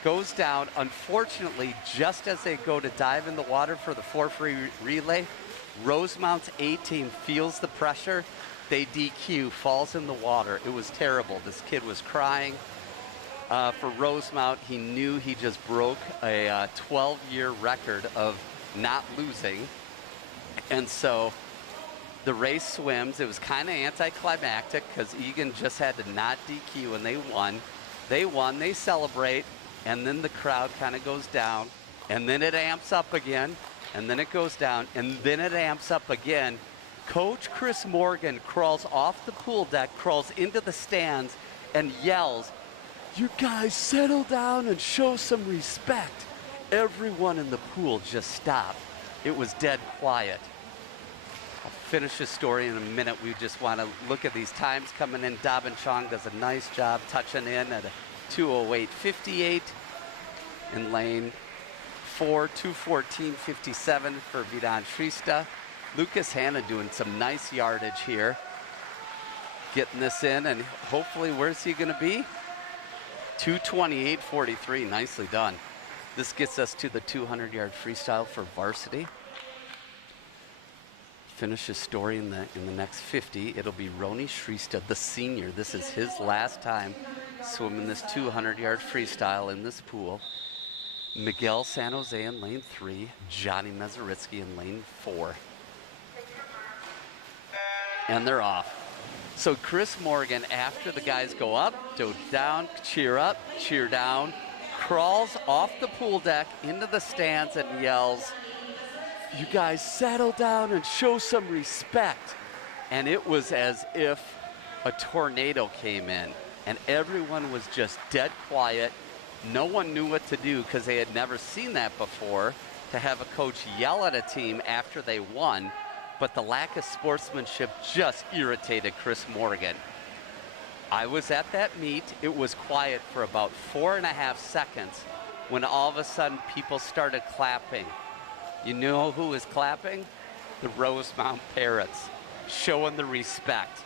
Goes down, unfortunately, just as they go to dive in the water for the 4 free relay, Rosemount's A team feels the pressure. They DQ, falls in the water. It was terrible. This kid was crying. For Rosemount, he knew he just broke a 12-year record of not losing. And so the race swims. It was kind of anticlimactic because Eagan just had to not DQ and they won. They won, they celebrate, and then the crowd kind of goes down. And then it amps up again, and then it goes down, and then it amps up again. Coach Chris Morgan crawls off the pool deck, crawls into the stands, and yells, "You guys settle down and show some respect." Everyone in the pool just stopped. It was dead quiet. I'll finish the story in a minute. We just want to look at these times coming in. Davin Chong does a nice job touching in at a 2:08.58 in lane 4, 2:14.57 for Vidan Shrista. Lucas Hanna doing some nice yardage here. Getting this in, and hopefully, where's he going to be? 2:28.43, nicely done. This gets us to the 200-yard freestyle for varsity. Finish his story in the next 50. It'll be Roni Shrista, the senior. This is his last time swimming this 200-yard freestyle in this pool. Miguel San Jose in lane 3, Johnny Mezaritsky in lane 4. And they're off. So Chris Morgan, after the guys go up, go down, cheer down, crawls off the pool deck into the stands and yells, "You guys settle down and show some respect." And it was as if a tornado came in and everyone was just dead quiet. No one knew what to do because they had never seen that before, to have a coach yell at a team after they won. But the lack of sportsmanship just irritated Chris Morgan. I was at that meet. It was quiet for about 4.5 seconds when all of a sudden people started clapping. You know who was clapping? The Rosemount Parrots, showing the respect.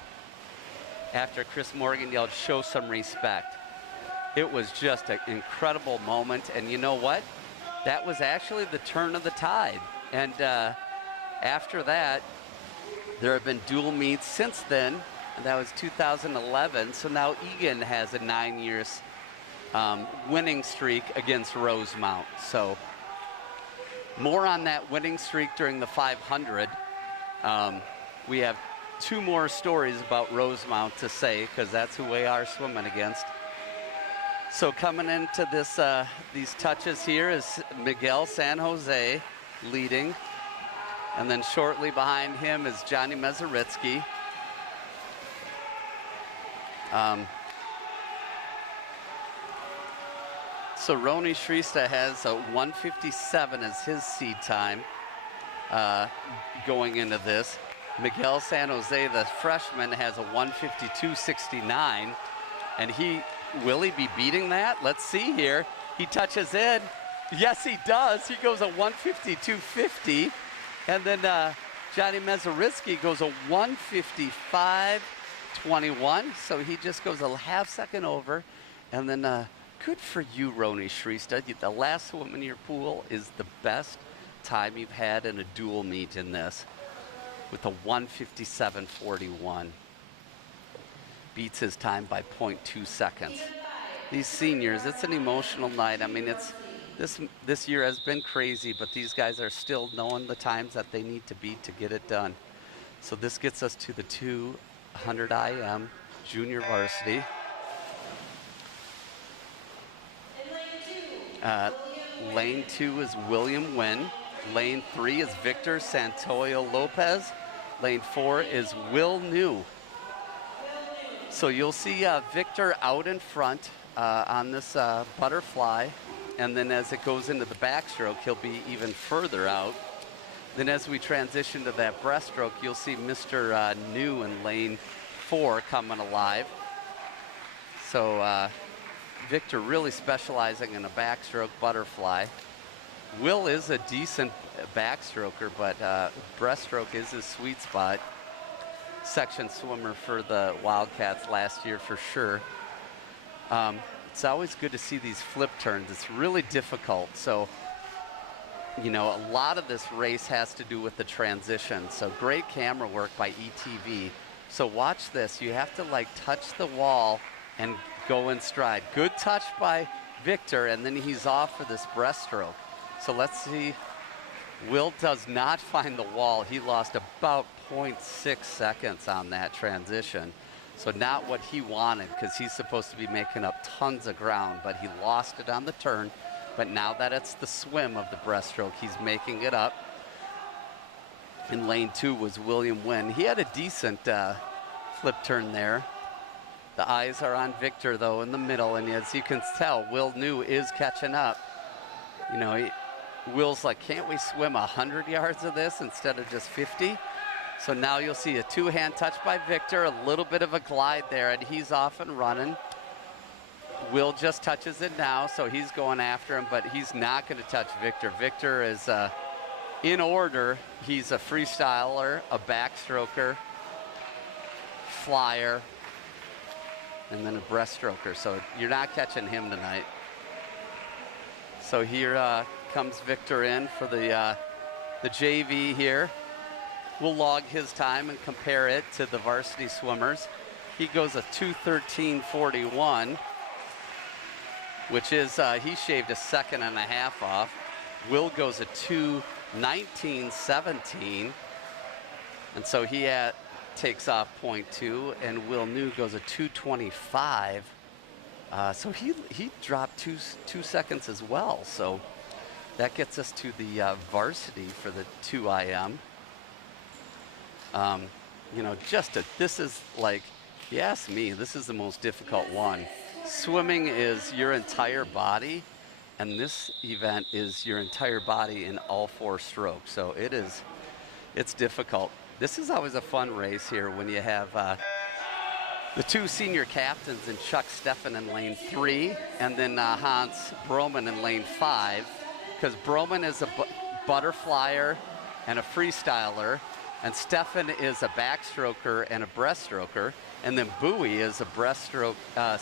After Chris Morgan yelled, "Show some respect." It was just an incredible moment, and you know what? That was actually the turn of the tide. And after that, there have been dual meets since then, and that was 2011. So now Eagan has a 9 years winning streak against Rosemount. So more on that winning streak during the 500. We have 2 more stories about Rosemount to say, because that's who we are swimming against. So coming into this, these touches here is Miguel San Jose leading. And then shortly behind him is Johnny Mezaritsky. So Roni Shrista has a 1:57 as his seed time going into this. Miguel San Jose, the freshman, has a 1:52.69, and will he be beating that? Let's see here. He touches in. Yes, he does. He goes a 1:52.50, and then Johnny Mezaritsky goes a 1:55.21. So he just goes a half second over, and then good for you, Roni Shrista. The last swim in your pool is the best time you've had in a dual meet in this, with a 1:57.41. Beats his time by 0.2 seconds. These seniors, it's an emotional night. I mean, this year has been crazy, but these guys are still knowing the times that they need to beat to get it done. So this gets us to the 200 IM junior varsity. Lane 2 is William Wynn. Lane 3 is Victor Santoyo Lopez. Lane 4 is Will New. So you'll see Victor out in front on this butterfly, and then as it goes into the backstroke, he'll be even further out. Then as we transition to that breaststroke, you'll see Mr. New in lane 4 coming alive. So Victor really specializing in a backstroke butterfly. Will is a decent backstroker, but breaststroke is his sweet spot. Section swimmer for the Wildcats last year for sure. It's always good to see these flip turns. It's really difficult. So, you know, a lot of this race has to do with the transition. So great camera work by ETV. So watch this. You have to like touch the wall and go in stride. Good touch by Victor, and then he's off for this breaststroke. So let's see. Will does not find the wall. He lost about 0.6 seconds on that transition. So not what he wanted, because he's supposed to be making up tons of ground, but he lost it on the turn. But now that it's the swim of the breaststroke, he's making it up. In lane 2 was William Wynn. He had a decent flip turn there. The eyes are on Victor, though, in the middle, and as you can tell, Will New is catching up. You know, Will's like, can't we swim 100 yards of this instead of just 50? So now you'll see a two-hand touch by Victor, a little bit of a glide there, and he's off and running. Will just touches it now, so he's going after him, but he's not going to touch Victor. Victor is in order. He's a freestyler, a backstroker, flyer, and then a breaststroker. So you're not catching him tonight. So here comes Victor in for the JV here. We'll log his time and compare it to the varsity swimmers. He goes a 2:13.41, which is, he shaved a second and a half off. Will goes a 2:19.17, and so he takes off 0.2, and Will New goes a 2:25. So he dropped two seconds as well. So that gets us to the varsity for the 2 IM. You know, this is like, if you ask me, this is the most difficult one. Swimming is your entire body, and this event is your entire body in all 4 strokes. So it's difficult. This is always a fun race here when you have The two senior captains in Chuck Steffen in lane 3, and then Hans Broman in lane 5, because Broman is a butterflyer and a freestyler, and Steffen is a backstroker and a breaststroker, and then Bowie is a breaststroke, a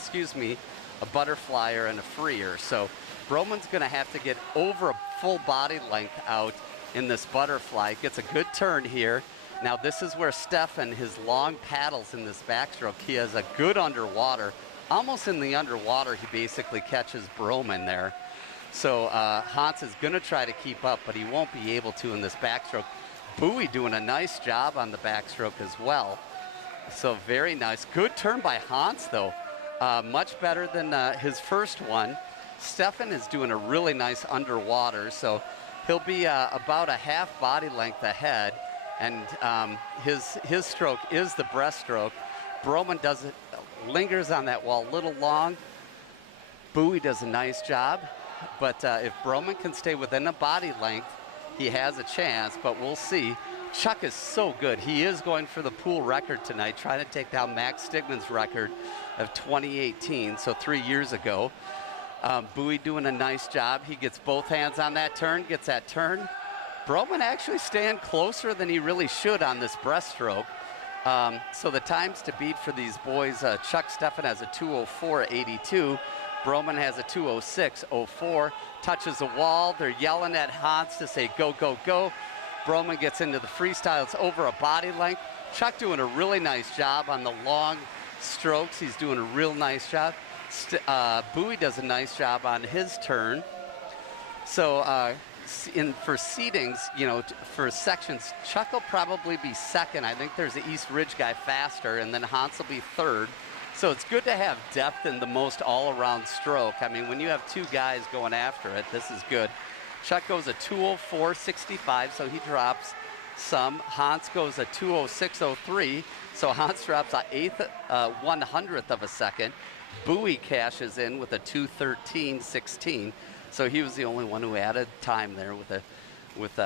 butterflyer and a freer. So Broman's going to have to get over a full body length out in this butterfly. Gets a good turn here. Now this is where Steffen, his long paddles in this backstroke, he has a good underwater. Almost in the underwater, he basically catches Broman there. So Hans is going to try to keep up, but he won't be able to in this backstroke. Bowie doing a nice job on the backstroke as well. So very nice. Good turn by Hans, though. Much better than his first one. Steffen is doing a really nice underwater, so he'll be about a half body length ahead, and his stroke is the breaststroke. Broman does it, lingers on that wall a little long. Bowie does a nice job, but if Broman can stay within a body length, he has a chance, but we'll see. Chuck is so good. He is going for the pool record tonight, trying to take down Max Stigman's record of 2018, so 3 years ago. Bowie doing a nice job. He gets both hands on that turn, gets that turn. Broman actually staying closer than he really should on this breaststroke. So the times to beat for these boys, Chuck Steffen has a 2:04.82. Broman has a 2:06.04. Touches the wall. They're yelling at Hans to say, go, go, go. Broman gets into the freestyle. It's over a body length. Chuck doing a really nice job on the long strokes. He's doing a real nice job. Bowie does a nice job on his turn. So for seedings, for sections, Chuck will probably be second. I think there's the East Ridge guy faster, and then Hans will be third. So it's good to have depth in the most all-around stroke. I mean, when you have two guys going after it, this is good. Chuck goes a 2:04.65, so he drops some. Hans goes a 2:06.03, so Hans drops a 1/100th of a second. Bowie cashes in with a 2:13.16, so he was the only one who added time there with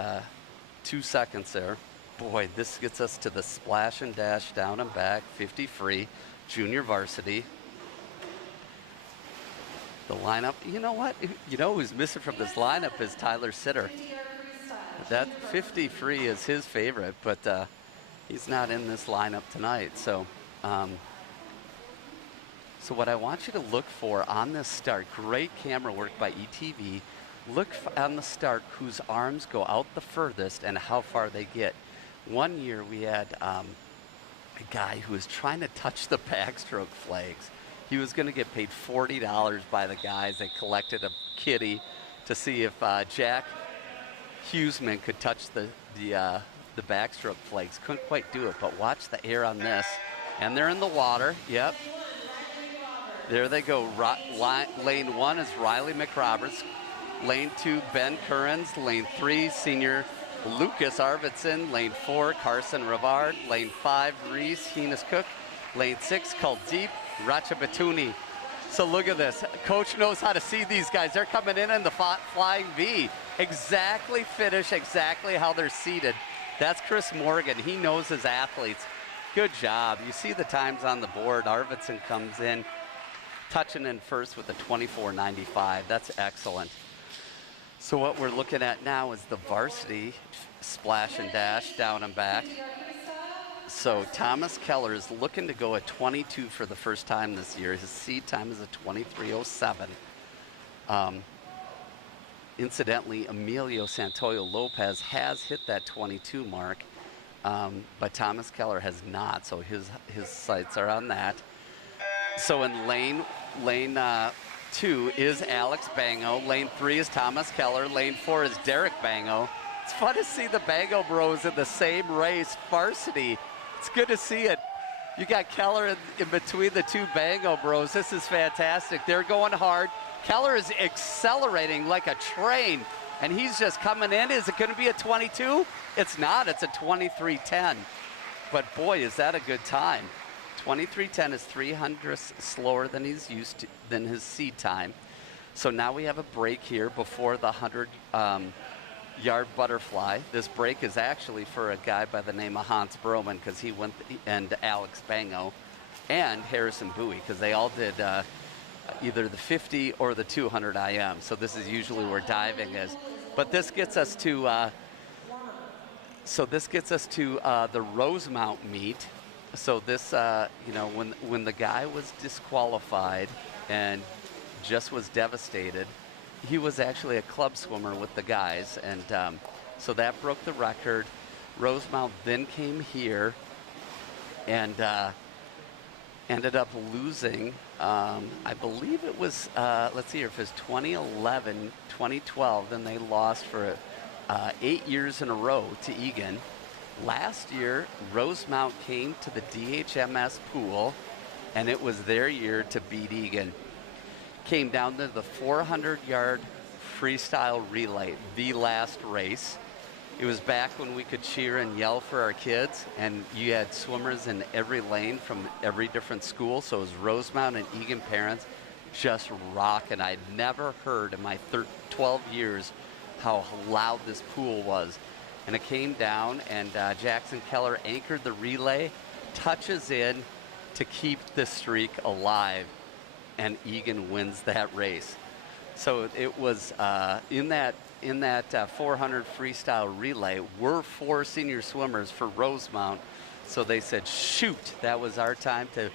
2 seconds there. Boy, this gets us to the splash and dash down and back 50 free junior varsity. The lineup, you know what? Who's missing from this lineup is Tyler Sitter. That 50 free is his favorite, but he's not in this lineup tonight. So what I want you to look for on this start, great camera work by ETV. Look on the start whose arms go out the furthest and how far they get. One year we had a guy who was trying to touch the backstroke flags. He was going to get paid $40 by the guys. They collected a kitty to see if Jack Huseman could touch the backstroke flags. Couldn't quite do it, but watch the air on this. And they're in the water. Yep. There they go. Lane 1 is Riley McRoberts. Lane 2, Ben Currens. Lane 3, senior Lucas Arvidsson. Lane 4, Carson Rivard. Lane 5, Reese Heenis Cook. Lane 6, Kuldeep Ratchabatuni. So look at this. Coach knows how to see these guys. They're coming in the flying V. Exactly finish, exactly how they're seated. That's Chris Morgan. He knows his athletes. Good job. You see the times on the board. Arvidsson comes in, touching in first with a 24.95. That's excellent. So what we're looking at now is the varsity splash and dash down and back. So Thomas Keller is looking to go at 22 for the first time this year. His seed time is a 23:07. Incidentally, Emilio Santoyo Lopez has hit that 22 mark, but Thomas Keller has not, so his sights are on that. So in lane 2 is Alex Bango. Lane 3 is Thomas Keller. Lane 4 is Derek Bango. It's fun to see the Bango bros in the same race, varsity. It's good to see it. You got Keller in between the two Bango bros. This is fantastic. They're going hard. Keller is accelerating like a train, and he's just coming in. Is it going to be a 22? It's not. It's a 23:10. But boy, is that a good time. 23:10 is 300ths slower than he's used to, than his seed time. So now we have a break here before the 100-yard butterfly. This break is actually for a guy by the name of Hans Broman, because he went, and Alex Bango. and Harrison Bowie, because they all did either the 50 or the 200 IM. So this is usually where diving is. But this gets us to the Rosemount meet. So this, when the guy was disqualified and just was devastated, he was actually a club swimmer with the guys, and so that broke the record. Rosemount then came here and ended up losing. I believe it was, let's see here, if it was 2011, 2012, then they lost for 8 years in a row to Eagan. Last year, Rosemount came to the DHMS pool, and it was their year to beat Eagan. Came down to the 400-yard freestyle relay, the last race. It was back when we could cheer and yell for our kids, and you had swimmers in every lane from every different school, so it was Rosemount and Eagan parents just rocking. I'd never heard in my 12 years how loud this pool was. And it came down, and Jackson Keller anchored the relay, touches in to keep the streak alive, and Eagan wins that race. So it was in that 400 freestyle relay, we're 4 senior swimmers for Rosemount. So they said, shoot, that was our time to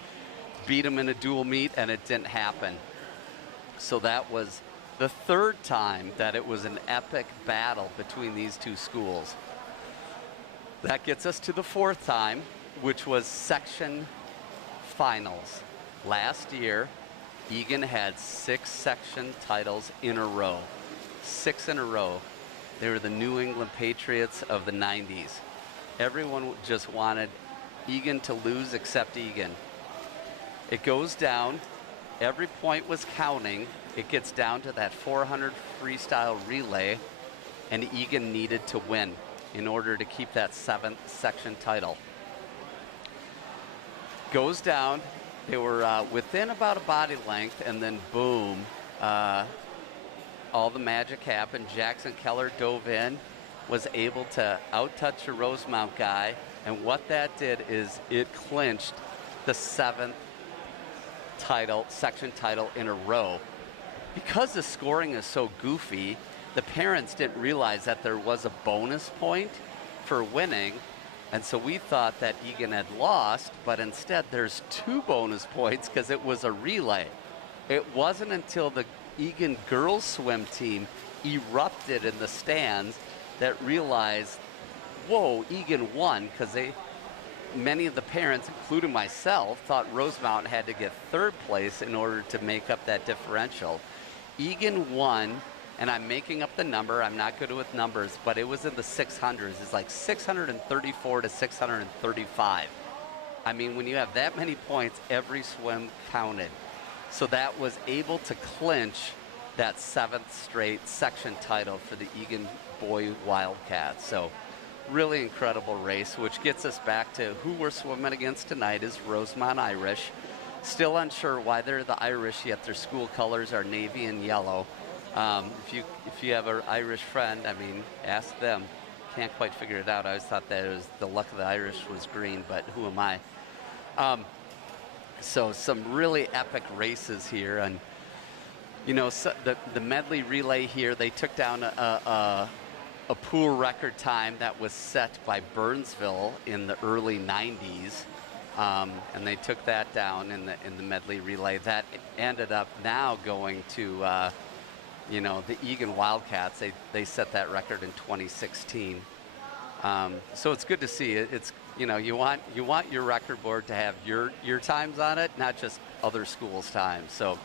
beat them in a dual meet, and it didn't happen. So that was the 3rd time that it was an epic battle between these 2 schools. That gets us to the 4th time, which was section finals. Last year, Eagan had 6 section titles in a row. 6 in a row. They were the New England Patriots of the 90s. Everyone just wanted Eagan to lose except Eagan. It goes down. Every point was counting. It gets down to that 400 freestyle relay, and Eagan needed to win in order to keep that 7th section title. Goes down. They were within about a body length, and then boom, all the magic happened. Jackson Keller dove in, was able to out-touch the Rosemount guy, and what that did is it clinched the 7th title, section title in a row. Because the scoring is so goofy, the parents didn't realize that there was a bonus point for winning, and so we thought that Eagan had lost, but instead there's 2 bonus points because it was a relay. It wasn't until the Eagan girls swim team erupted in the stands that realized, whoa, Eagan won, because many of the parents, including myself, thought Rosemount had to get 3rd place in order to make up that differential. Eagan won, and I'm making up the number. I'm not good with numbers, but it was in the 600s. It's like 634 to 635. I mean, when you have that many points, every swim counted. So that was able to clinch that 7th straight section title for the Eagan boy Wildcats. So really incredible race, which gets us back to who we're swimming against tonight is Rosemount Irish. Still unsure why they're the Irish, yet their school colors are navy and yellow. If you have an Irish friend, I mean, ask them. Can't quite figure it out. I always thought that it was the luck of the Irish was green, but who am I? So some really epic races here, and you know, so the Medley relay here, they took down a pool record time that was set by Burnsville in the early 90s, and they took that down in the Medley relay. That ended up now going to the Eagan Wildcats. They set that record in 2016. So it's good to see. It's you want your record board to have your times on it, not just other schools' times. So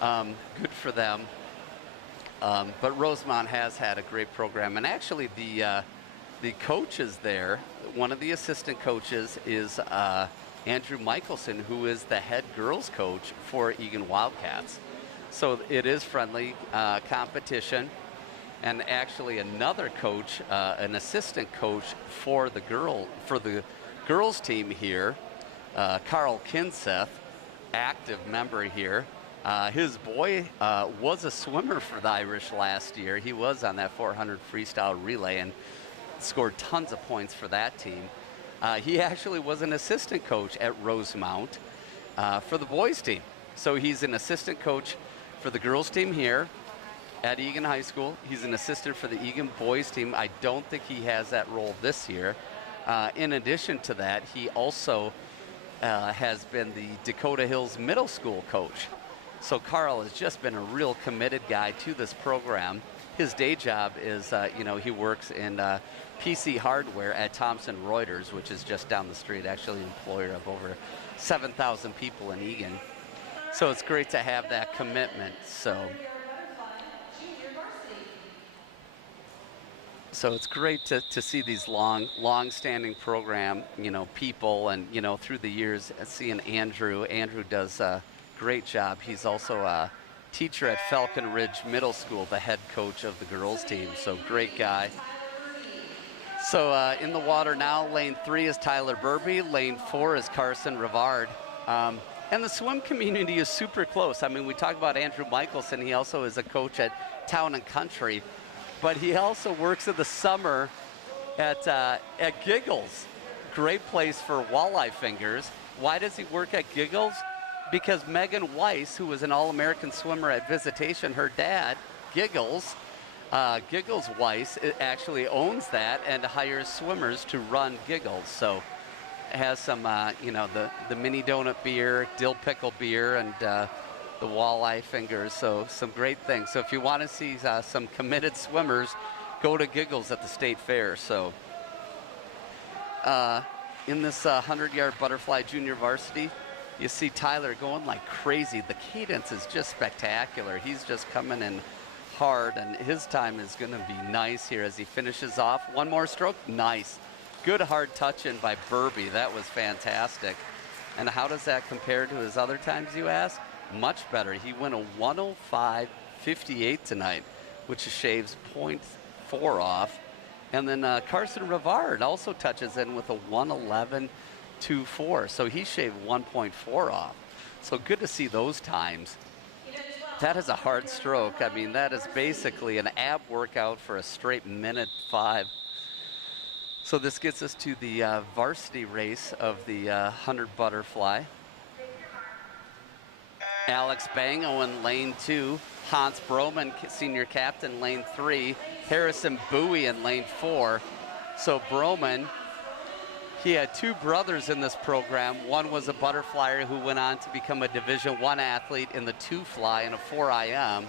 good for them. But Rosemount has had a great program, and actually the coaches there, one of the assistant coaches is Andrew Michelson, who is the head girls coach for Eagan Wildcats. So it is friendly competition. And actually another coach, an assistant coach for the girls team here, Carl Kinseth, active member here. His boy was a swimmer for the Irish last year. He was on that 400 freestyle relay and scored tons of points for that team. He actually was an assistant coach at Rosemount for the boys team. So he's an assistant coach for the girls team here at Eagan High School. He's an assistant for the Eagan boys team. I don't think he has that role this year. In addition to that, he also has been the Dakota Hills Middle School coach. So Carl has just been a real committed guy to this program. His day job is, he works in PC hardware at Thomson Reuters, which is just down the street, actually an employer of over 7,000 people in Eagan. So it's great to have that commitment. So it's great to see these long-standing program, people, and, through the years, seeing Andrew. Andrew does a great job. He's also a teacher at Falcon Ridge Middle School, the head coach of the girls team. So great guy. So in the water now, lane 3 is Tyler Burby, lane 4 is Carson Rivard. And the swim community is super close. I mean, we talk about Andrew Michelson. He also is a coach at Town and Country. But he also works in the summer at Giggles. Great place for walleye fingers. Why does he work at Giggles? Because Megan Weiss, who was an All-American swimmer at Visitation, her dad, Giggles Weiss, actually owns that and hires swimmers to run Giggles. So it has some, the mini donut beer, dill pickle beer, and the walleye fingers, so some great things. So if you want to see some committed swimmers, go to Giggles at the State Fair. So in this 100-yard butterfly junior varsity, you see Tyler going like crazy. The cadence is just spectacular. He's just coming in hard, and his time is going to be nice here as he finishes off. One more stroke, nice. Good hard touch in by Burby. That was fantastic. And how does that compare to his other times, you ask? Much better. He went a 105.58 tonight, which shaves 0.4 off. And then Carson Rivard also touches in with a 111.24. So he shaved 1.4 off. So good to see those times. That is a hard stroke. I mean, that is basically an ab workout for a straight minute 5. So this gets us to the varsity race of the 100 butterfly. Alex Bango in lane 2, Hans Broman, senior captain, lane 3, Harrison Bowie in lane 4. So Broman, he had 2 brothers in this program. One was a butterflyer who went on to become a Division I athlete in the 2 fly and a 4 IM.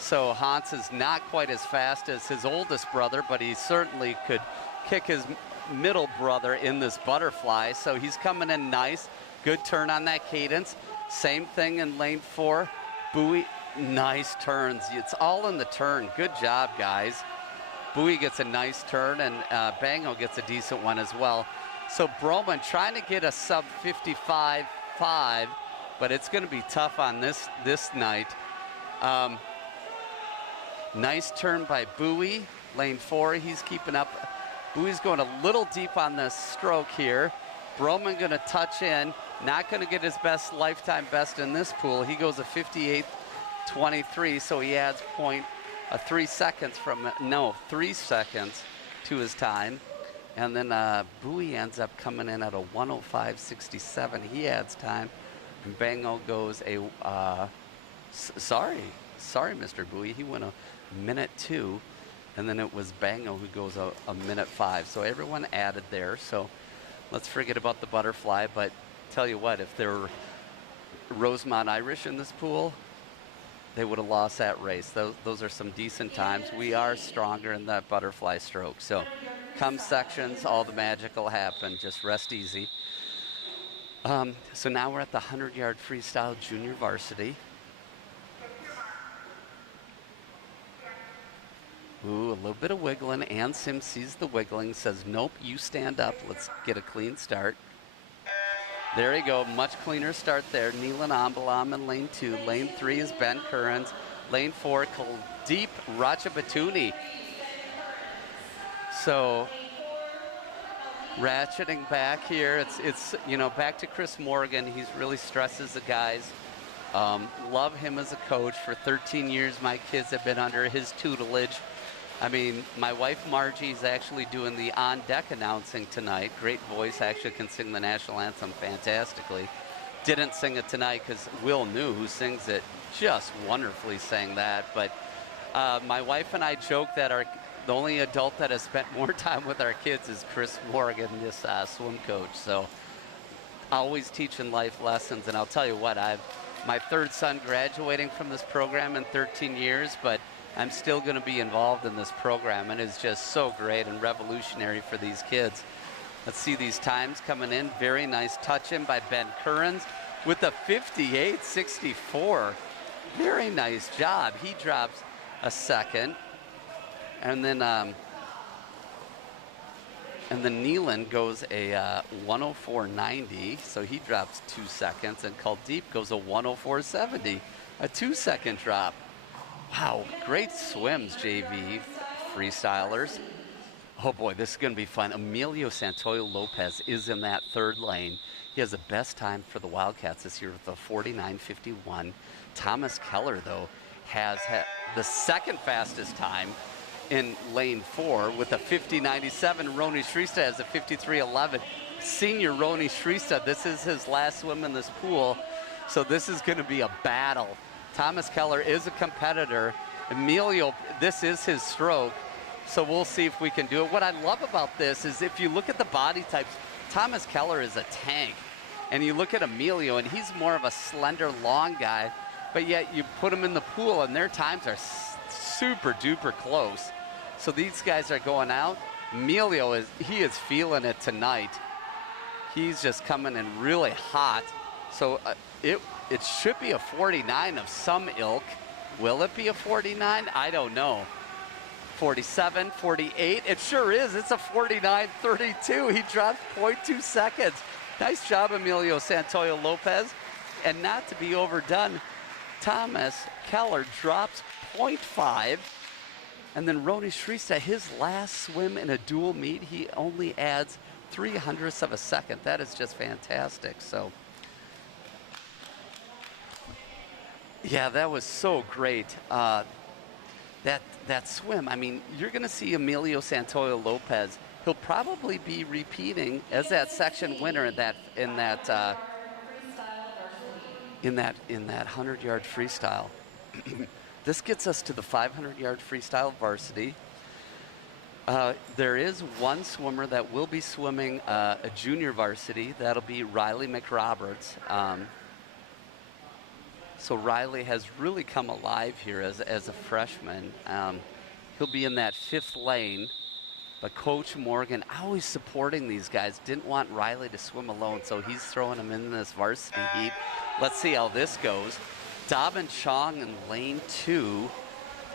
So Hans is not quite as fast as his oldest brother, but he certainly could kick his middle brother in this butterfly. So he's coming in nice, good turn on that cadence. Same thing in lane 4. Bowie, nice turns. It's all in the turn. Good job, guys. Bowie gets a nice turn, and Bango gets a decent one as well. So Broman trying to get a sub 55.5, but it's going to be tough on this night. Nice turn by Bowie, lane 4. He's keeping up. Bowie's going a little deep on the stroke here. Broman going to touch in. Not going to get his best lifetime best in this pool. He goes a 58.23, so he adds 3 seconds to his time. And then Bowie ends up coming in at a 105.67. He adds time. And Bango goes a, sorry, Mr. Bowie. He went a minute 2. And then it was Bango who goes a minute 5. So everyone added there. So let's forget about the butterfly, but tell you what, if there were Rosemount Irish in this pool, they would have lost that race. Those are some decent times. We are stronger in that butterfly stroke. So come sections, all the magic will happen. Just rest easy. So now we're at the 100-yard freestyle junior varsity. Ooh, a little bit of wiggling. Ann Sims sees the wiggling, says, nope, you stand up. Let's get a clean start. There you go, much cleaner start there. Neelan Ambalam in lane 2. Lane 3 is Ben Currens. Lane 4, Kuldeep Rajabatuni. So ratcheting back here, it's back to Chris Morgan. He really stresses the guys. Love him as a coach. For 13 years, my kids have been under his tutelage. I mean, my wife Margie's actually doing the on-deck announcing tonight. Great voice, actually can sing the national anthem fantastically. Didn't sing it tonight because Will New, who sings it, just wonderfully sang that. But my wife and I joke that the only adult that has spent more time with our kids is Chris Morgan, this swim coach. So always teaching life lessons. And I'll tell you what, my third son graduating from this program in 13 years, but I'm still going to be involved in this program, and it's just so great and revolutionary for these kids. Let's see these times coming in. Very nice touch in by Ben Currens with a 58.64. Very nice job. He drops a second. And then Nealon goes a 104.90, so he drops 2 seconds. And Kuldeep goes a 104.70, a 2-second drop. Wow, great swims, JV freestylers. Oh boy, this is going to be fun. Emilio Santoyo Lopez is in that third lane. He has the best time for the Wildcats this year with a 49.51. Thomas Keller, though, has the second fastest time in lane 4 with a 50.97. Roni Shrestha has a 53.11. Senior Roni Shrestha, this is his last swim in this pool, so this is going to be a battle. Thomas Keller is a competitor. Emilio, this is his stroke, so we'll see if we can do it. What I love about this is if you look at the body types, Thomas Keller is a tank. And you look at Emilio, and he's more of a slender, long guy, but yet you put him in the pool, and their times are super duper close. So these guys are going out. Emilio is feeling it tonight. He's just coming in really hot. So it should be a 49 of some ilk. Will it be a 49? I don't know. 47, 48, it sure is. It's a 49.32. He dropped 0.2 seconds. Nice job, Emilio Santoyo Lopez. And not to be overdone, Thomas Keller drops 0.5. And then Roni Shrestha, his last swim in a dual meet, he only adds 0.03 of a second. That is just fantastic. So, yeah, that was so great. That swim, I mean, you're going to see Emilio Santoyo Lopez. He'll probably be repeating as that section winner in that 100-yard freestyle. This gets us to the 500-yard freestyle varsity. There is one swimmer that will be swimming a junior varsity. That'll be Riley McRoberts. So Riley has really come alive here as a freshman. He'll be in that 5th lane, but Coach Morgan, always supporting these guys, didn't want Riley to swim alone, so he's throwing him in this varsity heat. Let's see how this goes. Davin Chong in lane 2,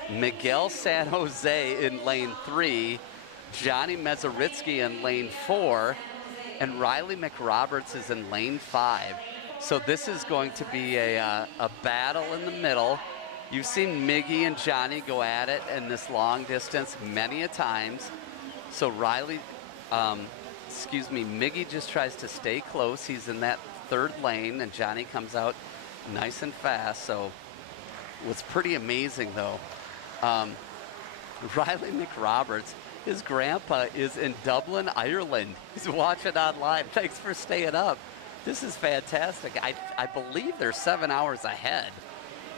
Miguel San Jose in lane 3, Johnny Mezaritsky in lane 4, and Riley McRoberts is in lane 5. So this is going to be a battle in the middle. You've seen Miggy and Johnny go at it in this long distance many a times. So Riley, Miggy just tries to stay close. He's in that 3rd lane, and Johnny comes out nice and fast. So what's pretty amazing, though, Riley McRoberts, his grandpa is in Dublin, Ireland. He's watching online. Thanks for staying up. This is fantastic. I believe they're 7 hours ahead.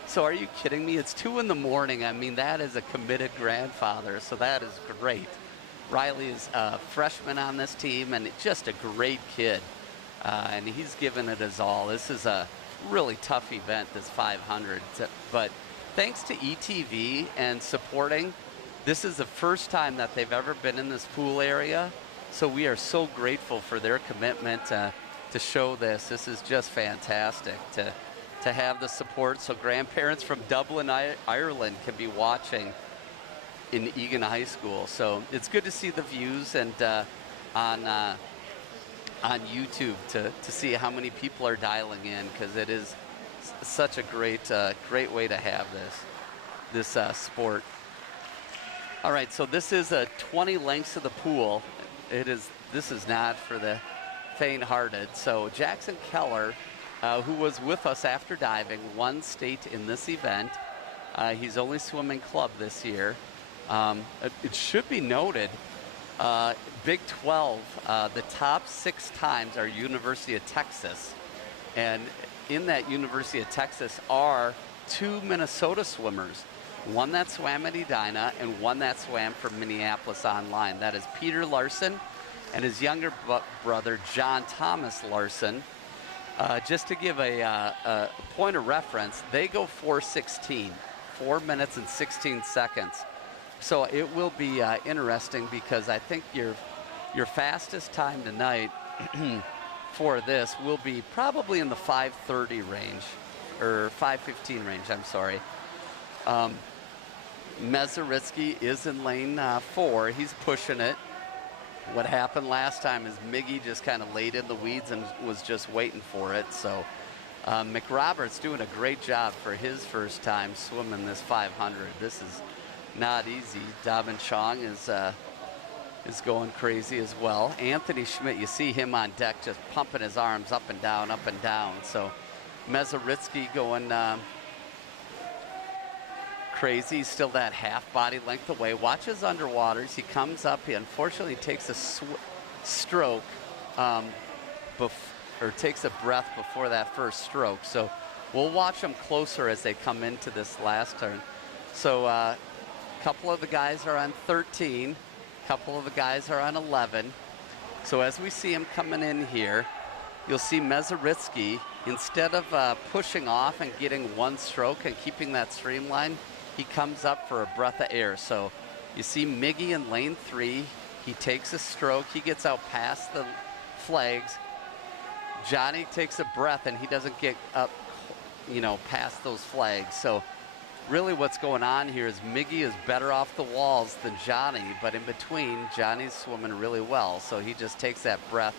So are you kidding me? It's 2 in the morning. I mean, that is a committed grandfather, so that is great. Riley is a freshman on this team, and just a great kid. And he's given it his all. This is a really tough event, this 500. But thanks to ETV and supporting, this is the first time that they've ever been in this pool area. So we are so grateful for their commitment to show this. This is just fantastic to have the support, so grandparents from Dublin, Ireland can be watching in Eagan High School. So it's good to see the views and on YouTube to see how many people are dialing in, because it is such a great way to have this sport. All right, so this is 20 lengths of the pool. This is not for the faint-hearted. So Jackson Keller, who was with us after diving, won state in this event. He's only swimming club this year. It should be noted, Big 12, the top 6 times are University of Texas. And in that University of Texas are 2 Minnesota swimmers, one that swam at Edina and one that swam for Minneapolis Online. That is Peter Larson and his younger brother, John Thomas Larson. Just to give a point of reference, they go 4:16, 4 minutes and 16 seconds. So it will be interesting, because I think your fastest time tonight for this will be probably in the 5:30 range, or 5:15 range, I'm sorry. Mezaritsky is in lane 4. He's pushing it. What happened last time is Miggy just kind of laid in the weeds and was just waiting for it. So McRoberts doing a great job for his first time swimming this 500. This is not easy. Dabin Chong is going crazy as well. Anthony Schmidt, you see him on deck just pumping his arms up and down, up and down. So Mezaritsky going crazy. He's still that half body length away. Watch his underwaters. He comes up. He unfortunately takes a stroke, or takes a breath before that first stroke. So we'll watch them closer as they come into this last turn. So a couple of the guys are on 13. A couple of the guys are on 11. So as we see him coming in here, you'll see Mezaritsky, instead of pushing off and getting one stroke and keeping that streamline, he comes up for a breath of air. So you see Miggy in lane 3. He takes a stroke. He gets out past the flags. Johnny takes a breath, and he doesn't get up, past those flags. So really what's going on here is Miggy is better off the walls than Johnny, but in between, Johnny's swimming really well. So he just takes that breath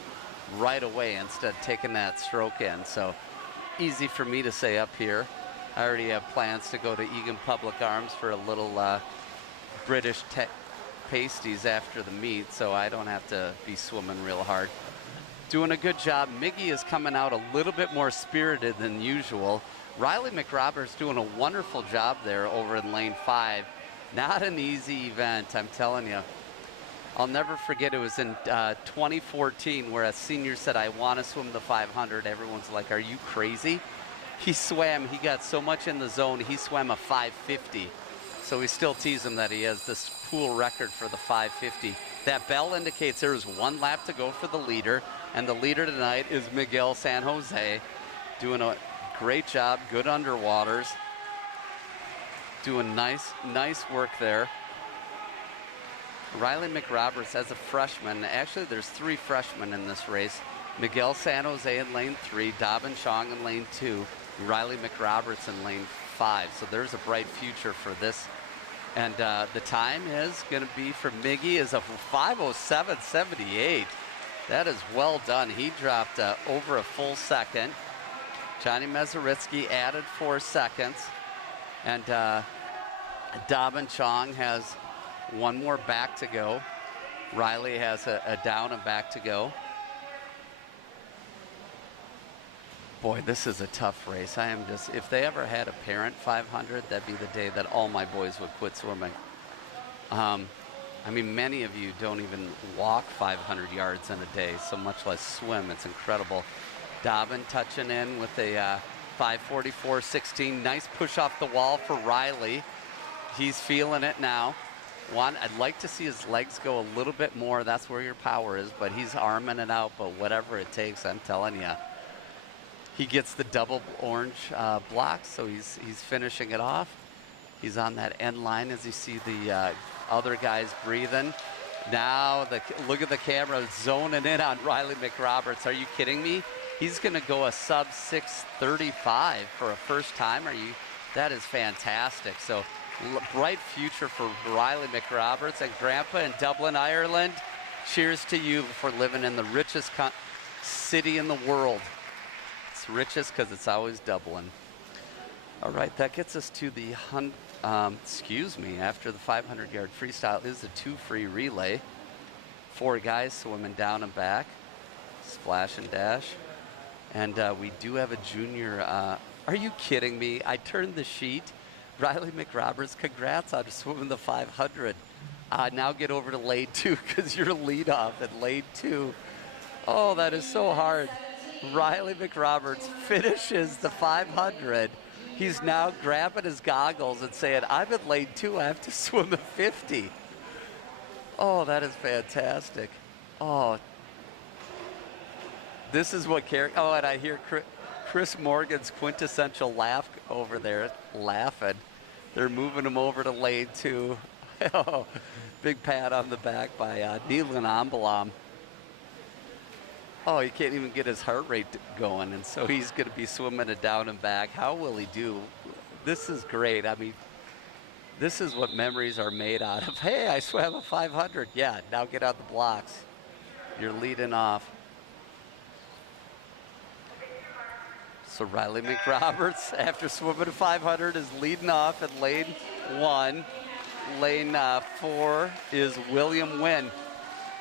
right away instead of taking that stroke in. So easy for me to say up here. I already have plans to go to Eagan Public Arms for a little British pasties after the meet, so I don't have to be swimming real hard. Doing a good job. Miggy is coming out a little bit more spirited than usual. Riley McRoberts doing a wonderful job there over in lane 5. Not an easy event, I'm telling you. I'll never forget, it was in 2014 where a senior said, I want to swim the 500. Everyone's like, are you crazy? He got so much in the zone, he swam a 550. So we still tease him that he has this pool record for the 550. That bell indicates there is 1 lap to go for the leader, and the leader tonight is Miguel San Jose, doing a great job, good underwaters, doing nice work there. Riley McRoberts as a freshman, actually there's 3 freshmen in this race. Miguel San Jose in lane 3, Dabin Chong in lane 2, Riley McRoberts in lane 5. So there's a bright future for this. And the time is going to be for Miggy is a 5:07.78. That is well done. He dropped over a full second. Johnny Mezaritsky added 4 seconds. And Dabin Chong has 1 more back to go. Riley has a down and back to go. Boy, this is a tough race. If they ever had a parent 500, that'd be the day that all my boys would quit swimming. Many of you don't even walk 500 yards in a day, so much less swim. It's incredible. Dabin touching in with a 5:44.16. Nice push off the wall for Riley. He's feeling it now. I'd like to see his legs go a little bit more. That's where your power is, but he's arming it out. But whatever it takes, I'm telling you. He gets the double orange block, so he's finishing it off. He's on that end line as you see the other guys breathing. Now look at the camera zoning in on Riley McRoberts. Are you kidding me? He's going to go a sub 6:35 for a first time. That is fantastic. So bright future for Riley McRoberts, and Grandpa in Dublin, Ireland. Cheers to you for living in the richest city in the world. It's richest because it's always Dublin. All right, that gets us to the after the 500-yard freestyle is a 2 free relay. 4 guys swimming down and back, splash and dash. And we do have a junior. Are you kidding me? I turned the sheet. Riley McRoberts, congrats on swimming the 500. Now get over to lane 2 because you're lead off at lane 2. Oh, that is so hard. Riley McRoberts finishes the 500. He's now grabbing his goggles and saying, I'm in lane 2, I have to swim a 50. Oh, that is fantastic. Oh, this is what oh, and I hear Chris Morgan's quintessential laugh over there, laughing. They're moving him over to lane 2. Oh, big pat on the back by Neelan Ambalam. Oh, he can't even get his heart rate going, and so he's going to be swimming it down and back. How will he do? This is great. I mean, this is what memories are made out of. Hey, I swam a 500. Yeah, now get out the blocks. You're leading off. So Riley McRoberts, after swimming a 500, is leading off at lane 1. Lane 4 is William Wynn.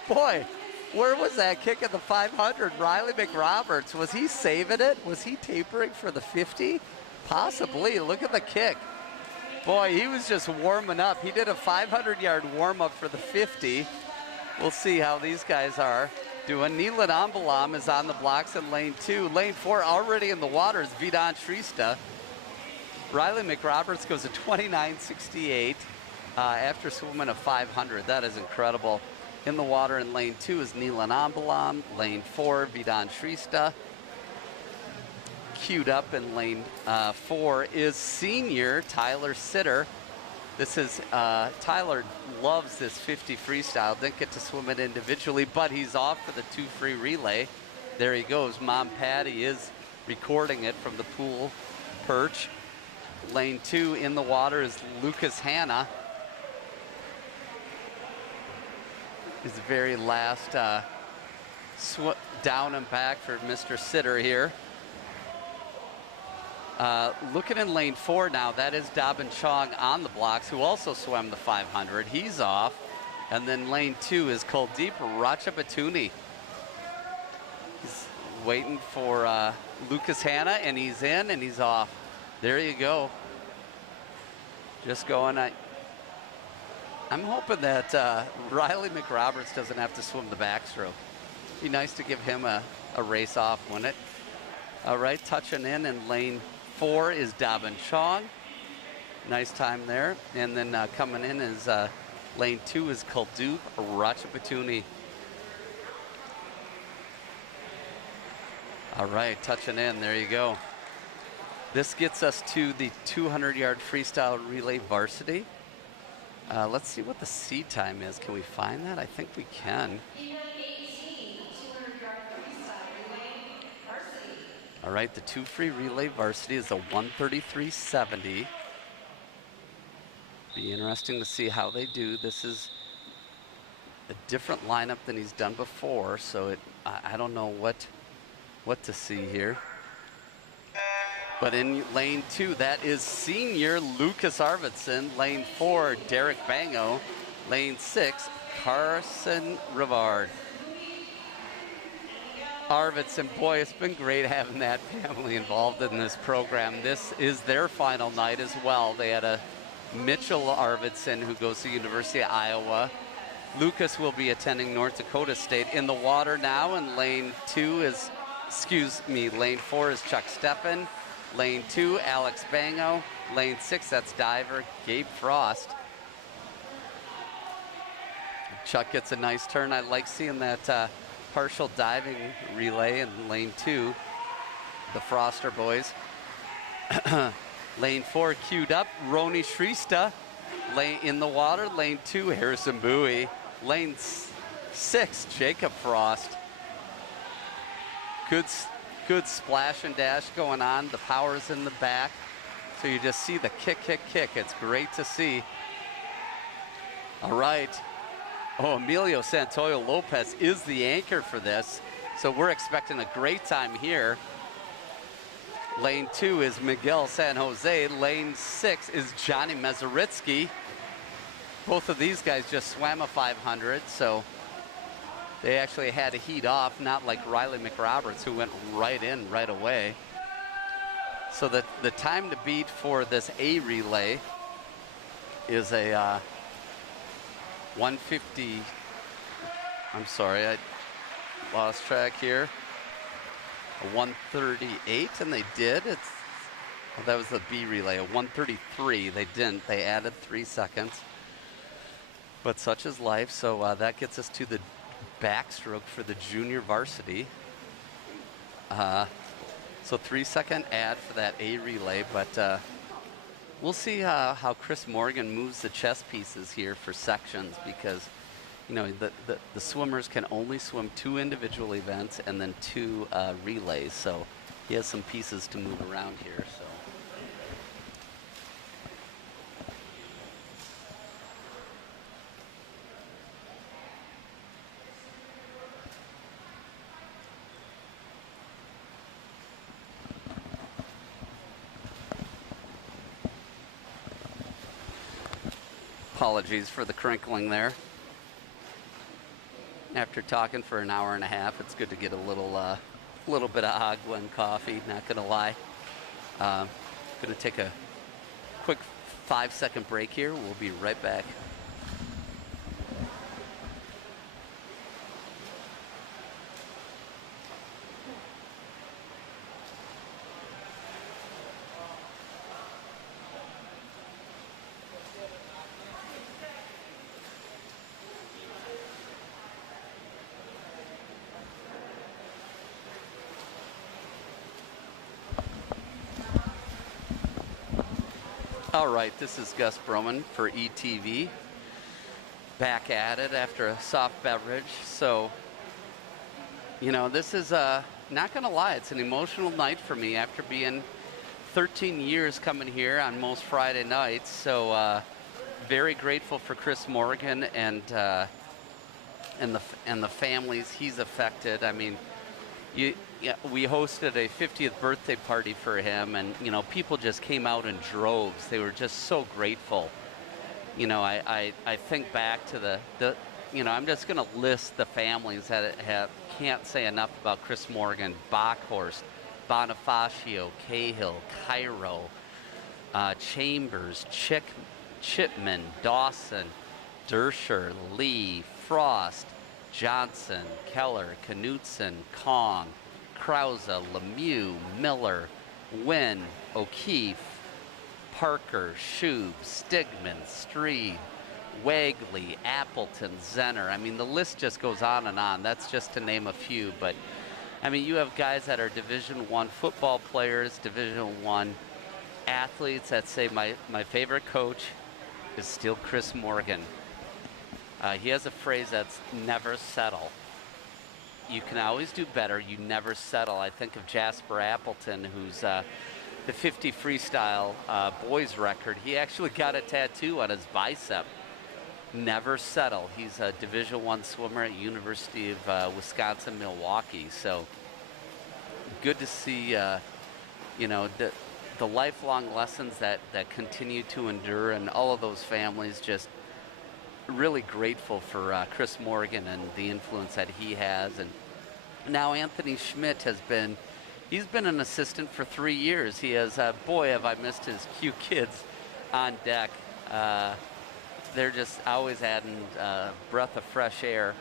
Boy, where was that kick at the 500? Riley McRoberts, was he saving it? Was he tapering for the 50? Possibly. Look at the kick. Boy, he was just warming up. He did a 500-yard warm-up for the 50. We'll see how these guys are doing. Neelan Ambalam is on the blocks in lane 2. Lane 4 already in the water is Vidant Shrestha. Riley McRoberts goes to 29.68 after swimming a 500. That is incredible. In the water in lane 2 is Neelan Ambalam. Lane 4, Vidant Shrestha. Queued up in lane 4 is senior Tyler Sitter. This is, Tyler loves this 50 freestyle. Didn't get to swim it individually, but he's off for the 2 free relay. There he goes. Mom Patty is recording it from the pool perch. Lane 2 in the water is Lucas Hanna. His very last down and back for Mr. Sitter here. Looking in lane 4 now, that is Dabin Chong on the blocks, who also swam the 500. He's off. And then lane 2 is Kuldeep Ratchabatuni. He's waiting for Lucas Hanna, and he's in and he's off. There you go. Just going. I'm hoping that Riley McRoberts doesn't have to swim the backstroke. Be nice to give him a race off, wouldn't it? All right, touching in lane 4 is Dabin Chong. Nice time there. And then coming in is lane 2 is Kuldeep Ratchabatuni. All right, touching in, there you go. This gets us to the 200-yard freestyle relay varsity. Let's see what the seed time is. Can we find that? I think we can. Eagan 18, 200-yard freestyle relay varsity. All right, the 2 free relay varsity is a 1:33.70. Be interesting to see how they do. This is a different lineup than he's done before, so I don't know what to see here. But in lane 2, that is senior Lucas Arvidsson. Lane 4, Derek Bango. Lane 6, Carson Rivard. Arvidsson, boy, it's been great having that family involved in this program. This is their final night as well. They had a Mitchell Arvidsson who goes to University of Iowa. Lucas will be attending North Dakota State. In the water now, and lane 4 is Chuck Steppen. Lane 2, Alex Bango. Lane 6, that's diver Gabe Frost. Chuck gets a nice turn. I like seeing that partial diving relay in lane 2. The Froster boys. Lane 4 queued up, Roni Shrestha. Lane in the water, lane 2, Harrison Bowie. Lane 6, Jacob Frost. Good splash and dash going on. The power's in the back. So you just see the kick, kick, kick. It's great to see. All right. Oh, Emilio Santoyo Lopez is the anchor for this. So we're expecting a great time here. Lane 2 is Miguel San Jose. Lane 6 is Johnny Mezaritsky. Both of these guys just swam a 500, so they actually had to heat off, not like Riley McRoberts, who went right in right away. So the time to beat for this A relay is a 150. I'm sorry, I lost track here. A 138, and they did. Well, that was the B relay. A 133. They didn't. They added 3 seconds. But such is life. So that gets us to the backstroke for the junior varsity. So 3-second add for that A relay, but we'll see how Chris Morgan moves the chess pieces here for sections, because you know the swimmers can only swim 2 individual events and then 2 relays, so he has some pieces to move around here. So. Apologies for the crinkling there. After talking for an hour and a half, it's good to get a little bit of agua and coffee, not gonna lie. Gonna take a quick 5-second break here. We'll be right back. All right, this is Gus Broman for ETV. Back at it after a soft beverage. So, you know, this is, not gonna lie, it's an emotional night for me after being 13 years coming here on most Friday nights. So, very grateful for Chris Morgan and the families he's affected. I mean, we hosted a 50th birthday party for him, and you know, people just came out in droves. They were just so grateful. You know, I think back to the you know, I'm just going to list the families that can't say enough about Chris Morgan: Bockhorst, Bonifacio, Cahill, Cairo, Chambers, Chipman, Dawson, Dersher, Lee, Frost, Johnson, Keller, Knutson, Kong, Krause, Lemieux, Miller, Wynn, O'Keefe, Parker, Shube, Stigman, Streed, Wagley, Appleton, Zenner. I mean, the list just goes on and on. That's just to name a few. But, I mean, you have guys that are Division I football players, Division I athletes that say my favorite coach is still Chris Morgan. He has a phrase that's never settle. You can always do better. You never settle. I think of Jasper Appleton, who's the 50 freestyle boys record. He actually got a tattoo on his bicep. Never settle. He's a Division I swimmer at University of Wisconsin-Milwaukee. So good to see, you know, the lifelong lessons that continue to endure, and all of those families. Just really grateful for Chris Morgan and the influence that he has. And now Anthony Schmidt he's been an assistant for 3 years. He has, boy, have I missed his cute kids on deck. They're just always adding a breath of fresh air,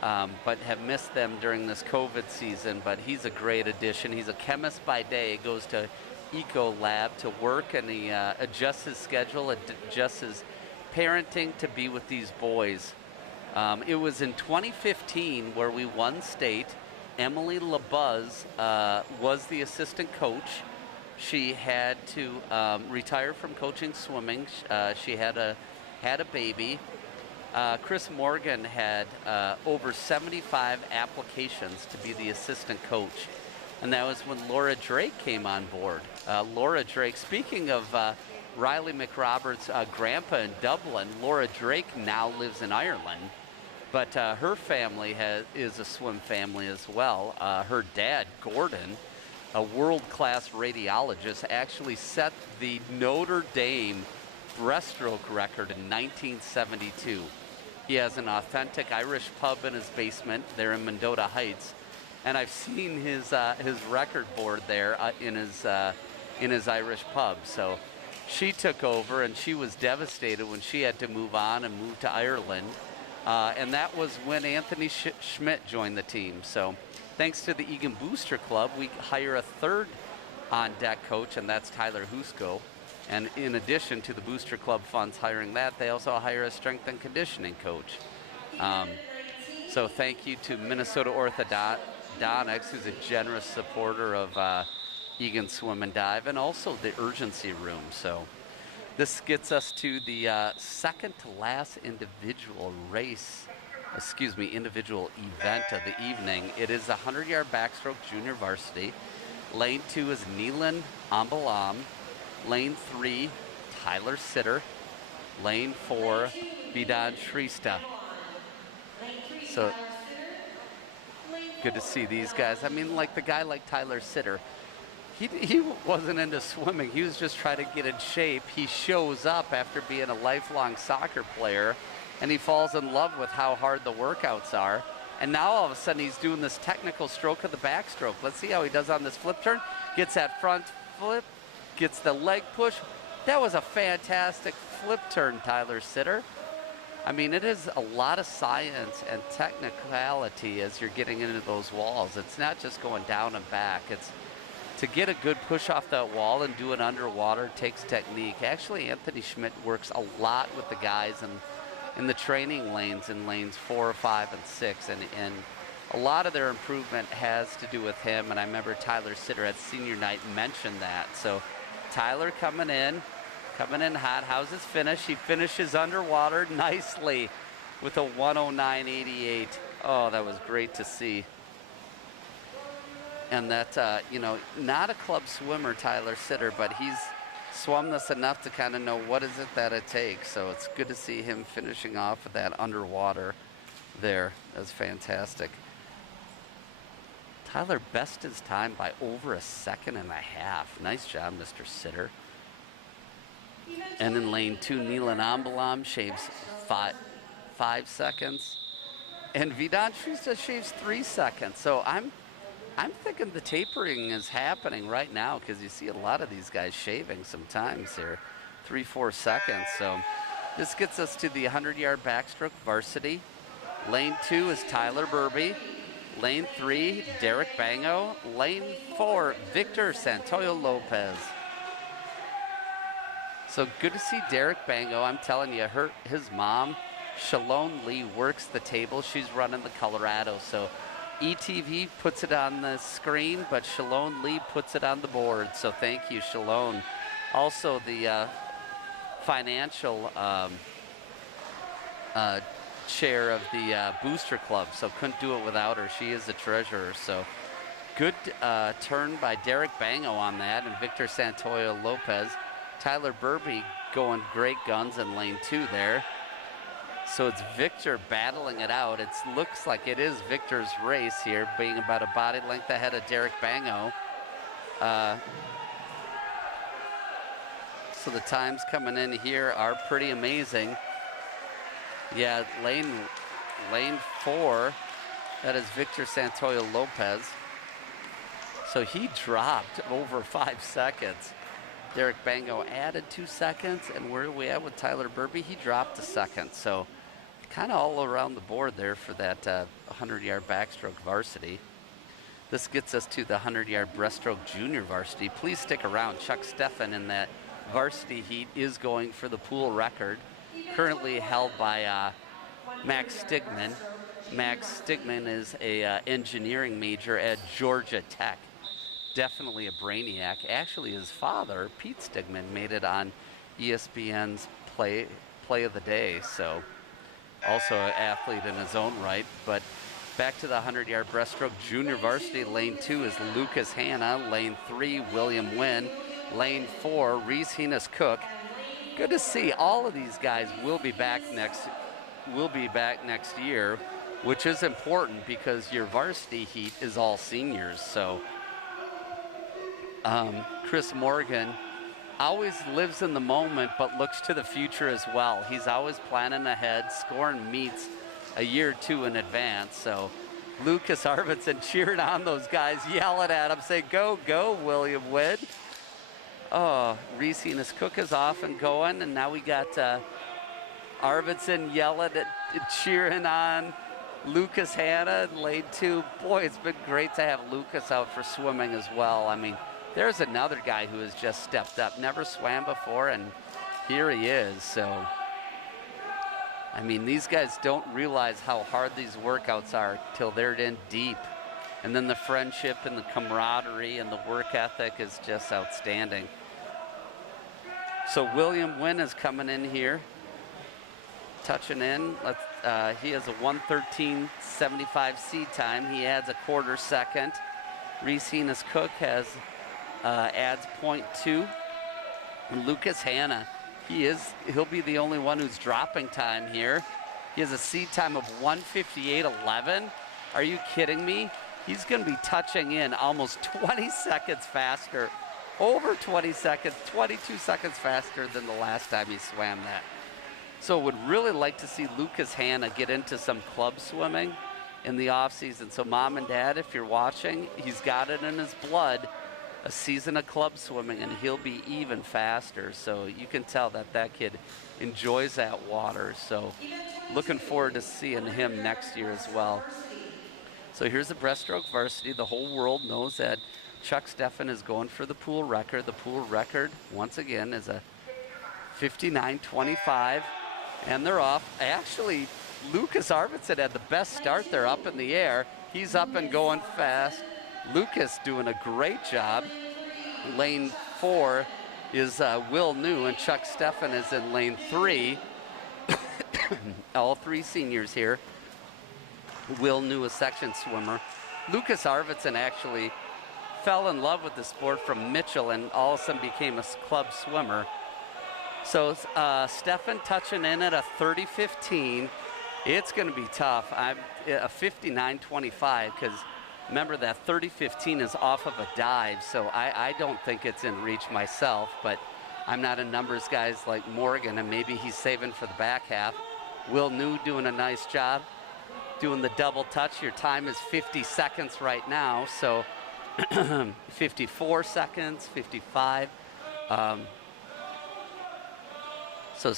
but have missed them during this COVID season. But he's a great addition. He's a chemist by day. He goes to Eco Lab to work, and he adjusts his schedule, adjusts his parenting to be with these boys. It was in 2015 where we won state. Emily LaBuzz was the assistant coach. She had to retire from coaching swimming. She had a baby. Chris Morgan had over 75 applications to be the assistant coach, and that was when Laura Drake came on board. Laura Drake, speaking of Riley McRoberts' grandpa in Dublin, Laura Drake now lives in Ireland, but her family is a swim family as well. Her dad, Gordon, a world-class radiologist, actually set the Notre Dame breaststroke record in 1972. He has an authentic Irish pub in his basement there in Mendota Heights, and I've seen his record board there in his in his Irish pub. So she took over, and she was devastated when she had to move on and move to Ireland. And that was when Anthony Schmidt joined the team. So thanks to the Eagan Booster Club, we hire a third on-deck coach, and that's Tyler Husko. And in addition to the Booster Club funds hiring that, they also hire a strength and conditioning coach. So thank you to Minnesota Orthodontics, who's a generous supporter of Eagan Swim and Dive, and also the Urgency Room. So this gets us to the second to last individual event of the evening. It is a 100-yard backstroke junior varsity. Lane 2 is Neelan Ambalam. Lane 3, Tyler Sitter. Lane 4, Yard Freestyle. So good to see these guys. I mean, like the guy like Tyler Sitter, he wasn't into swimming. He was just trying to get in shape. He shows up after being a lifelong soccer player, and he falls in love with how hard the workouts are. And now all of a sudden he's doing this technical stroke of the backstroke. Let's see how he does on this flip turn. Gets that front flip, gets the leg push. That was a fantastic flip turn, Tyler Sitter. I mean, it is a lot of science and technicality as you're getting into those walls. It's not just going down and back. It's to get a good push off that wall and do it underwater takes technique. Actually, Anthony Schmidt works a lot with the guys in the training lanes in lanes 4, 5, and 6. And a lot of their improvement has to do with him. And I remember Tyler Sitter at senior night mentioned that. So Tyler coming in hot. How's his finish? He finishes underwater nicely with a 109.88. Oh, that was great to see. And that, not a club swimmer, Tyler Sitter, but he's swum this enough to kind of know what is it that it takes. So it's good to see him finishing off with that underwater there. That's fantastic. Tyler best his time by over 1.5 seconds. Nice job, Mr. Sitter. And in lane 2, Neelan Ambalam shaves 5 seconds. And Vidant Shrista shaves 3 seconds. So I'm thinking the tapering is happening right now, because you see a lot of these guys shaving sometimes here, 3-4 seconds. So this gets us to the 100-yard backstroke varsity. Lane 2 is Tyler Burby. Lane 3, Derek Bango. Lane 4, Victor Santoyo Lopez. So good to see Derek Bango. I'm telling you, his mom, Shalone Lee, works the table. She's running the Colorado. So ETV puts it on the screen, but Shalone Lee puts it on the board. So thank you, Shalone. Also, the financial chair of the Booster Club, so couldn't do it without her. She is the treasurer. So good turn by Derek Bango on that, and Victor Santoyo Lopez. Tyler Burby going great guns in lane 2 there. So it's Victor battling it out. It looks like it is Victor's race here, being about a body length ahead of Derek Bango. So the times coming in here are pretty amazing. Yeah, lane 4, that is Victor Santoyo Lopez. So he dropped over 5 seconds. Derek Bango added 2 seconds, and where are we at with Tyler Burby? He dropped a second. So kind of all around the board there for that 100-yard backstroke varsity. This gets us to the 100-yard breaststroke junior varsity. Please stick around. Chuck Steffen in that varsity heat is going for the pool record, currently held by Max Stigman. Max Stigman is a engineering major at Georgia Tech. Definitely a brainiac. Actually, his father, Pete Stigman, made it on ESPN's Play of the Day. So also an athlete in his own right. But back to the 100-yard breaststroke junior varsity. Lane 2 is Lucas Hanna. Lane 3, William Wynn. Lane 4, Reese Heenis Cook. Good to see all of these guys will be back next year, which is important because your varsity heat is all seniors. So Chris Morgan always lives in the moment but looks to the future as well. He's always planning ahead, scoring meets a year or two in advance. So Lucas Arvidsson cheering on those guys, yelling at him, saying, go, go, William Wynn. Oh, Reese Cook is off and going, and now we got Arvidsson yelling at cheering on Lucas Hanna in lane 2. Boy, it's been great to have Lucas out for swimming as well. I mean, there's another guy who has just stepped up, never swam before, and here he is. So, I mean, these guys don't realize how hard these workouts are till they're in deep. And then the friendship and the camaraderie and the work ethic is just outstanding. So William Wynn is coming in here, touching in. He has a 1:13.75 seed time. He adds a quarter second. Reese Cook adds 0.2. And Lucas Hanna, he'll be the only one who's dropping time here. He has a seed time of 1:58.11. Are you kidding me? He's going to be touching in almost 20 seconds faster, over 20 seconds, 22 seconds faster than the last time he swam that. So would really like to see Lucas Hanna get into some club swimming in the off season. So mom and dad, if you're watching, he's got it in his blood, a season of club swimming, and he'll be even faster. So you can tell that that kid enjoys that water. So looking forward to seeing him next year as well. So here's the Breaststroke Varsity. The whole world knows that Chuck Steffen is going for the pool record. The pool record, once again, is a 59.25, and they're off. Actually, Lucas Arvidsson had the best start there up in the air. He's up and going fast. Lucas doing a great job. Lane 4 is Will New, and Chuck Steffen is in lane 3. All three seniors here. Will New, a section swimmer. Lucas Arvidsson actually fell in love with the sport from Mitchell and all of a sudden became a club swimmer. So Steffen touching in at a 30.15. It's going to be tough. A 59.25, because remember that 30.15 is off of a dive, so I don't think it's in reach myself, but I'm not a numbers guy like Morgan, and maybe he's saving for the back half. Will New doing a nice job, doing the double touch. Your time is 50 seconds right now, so 54 seconds, 55. So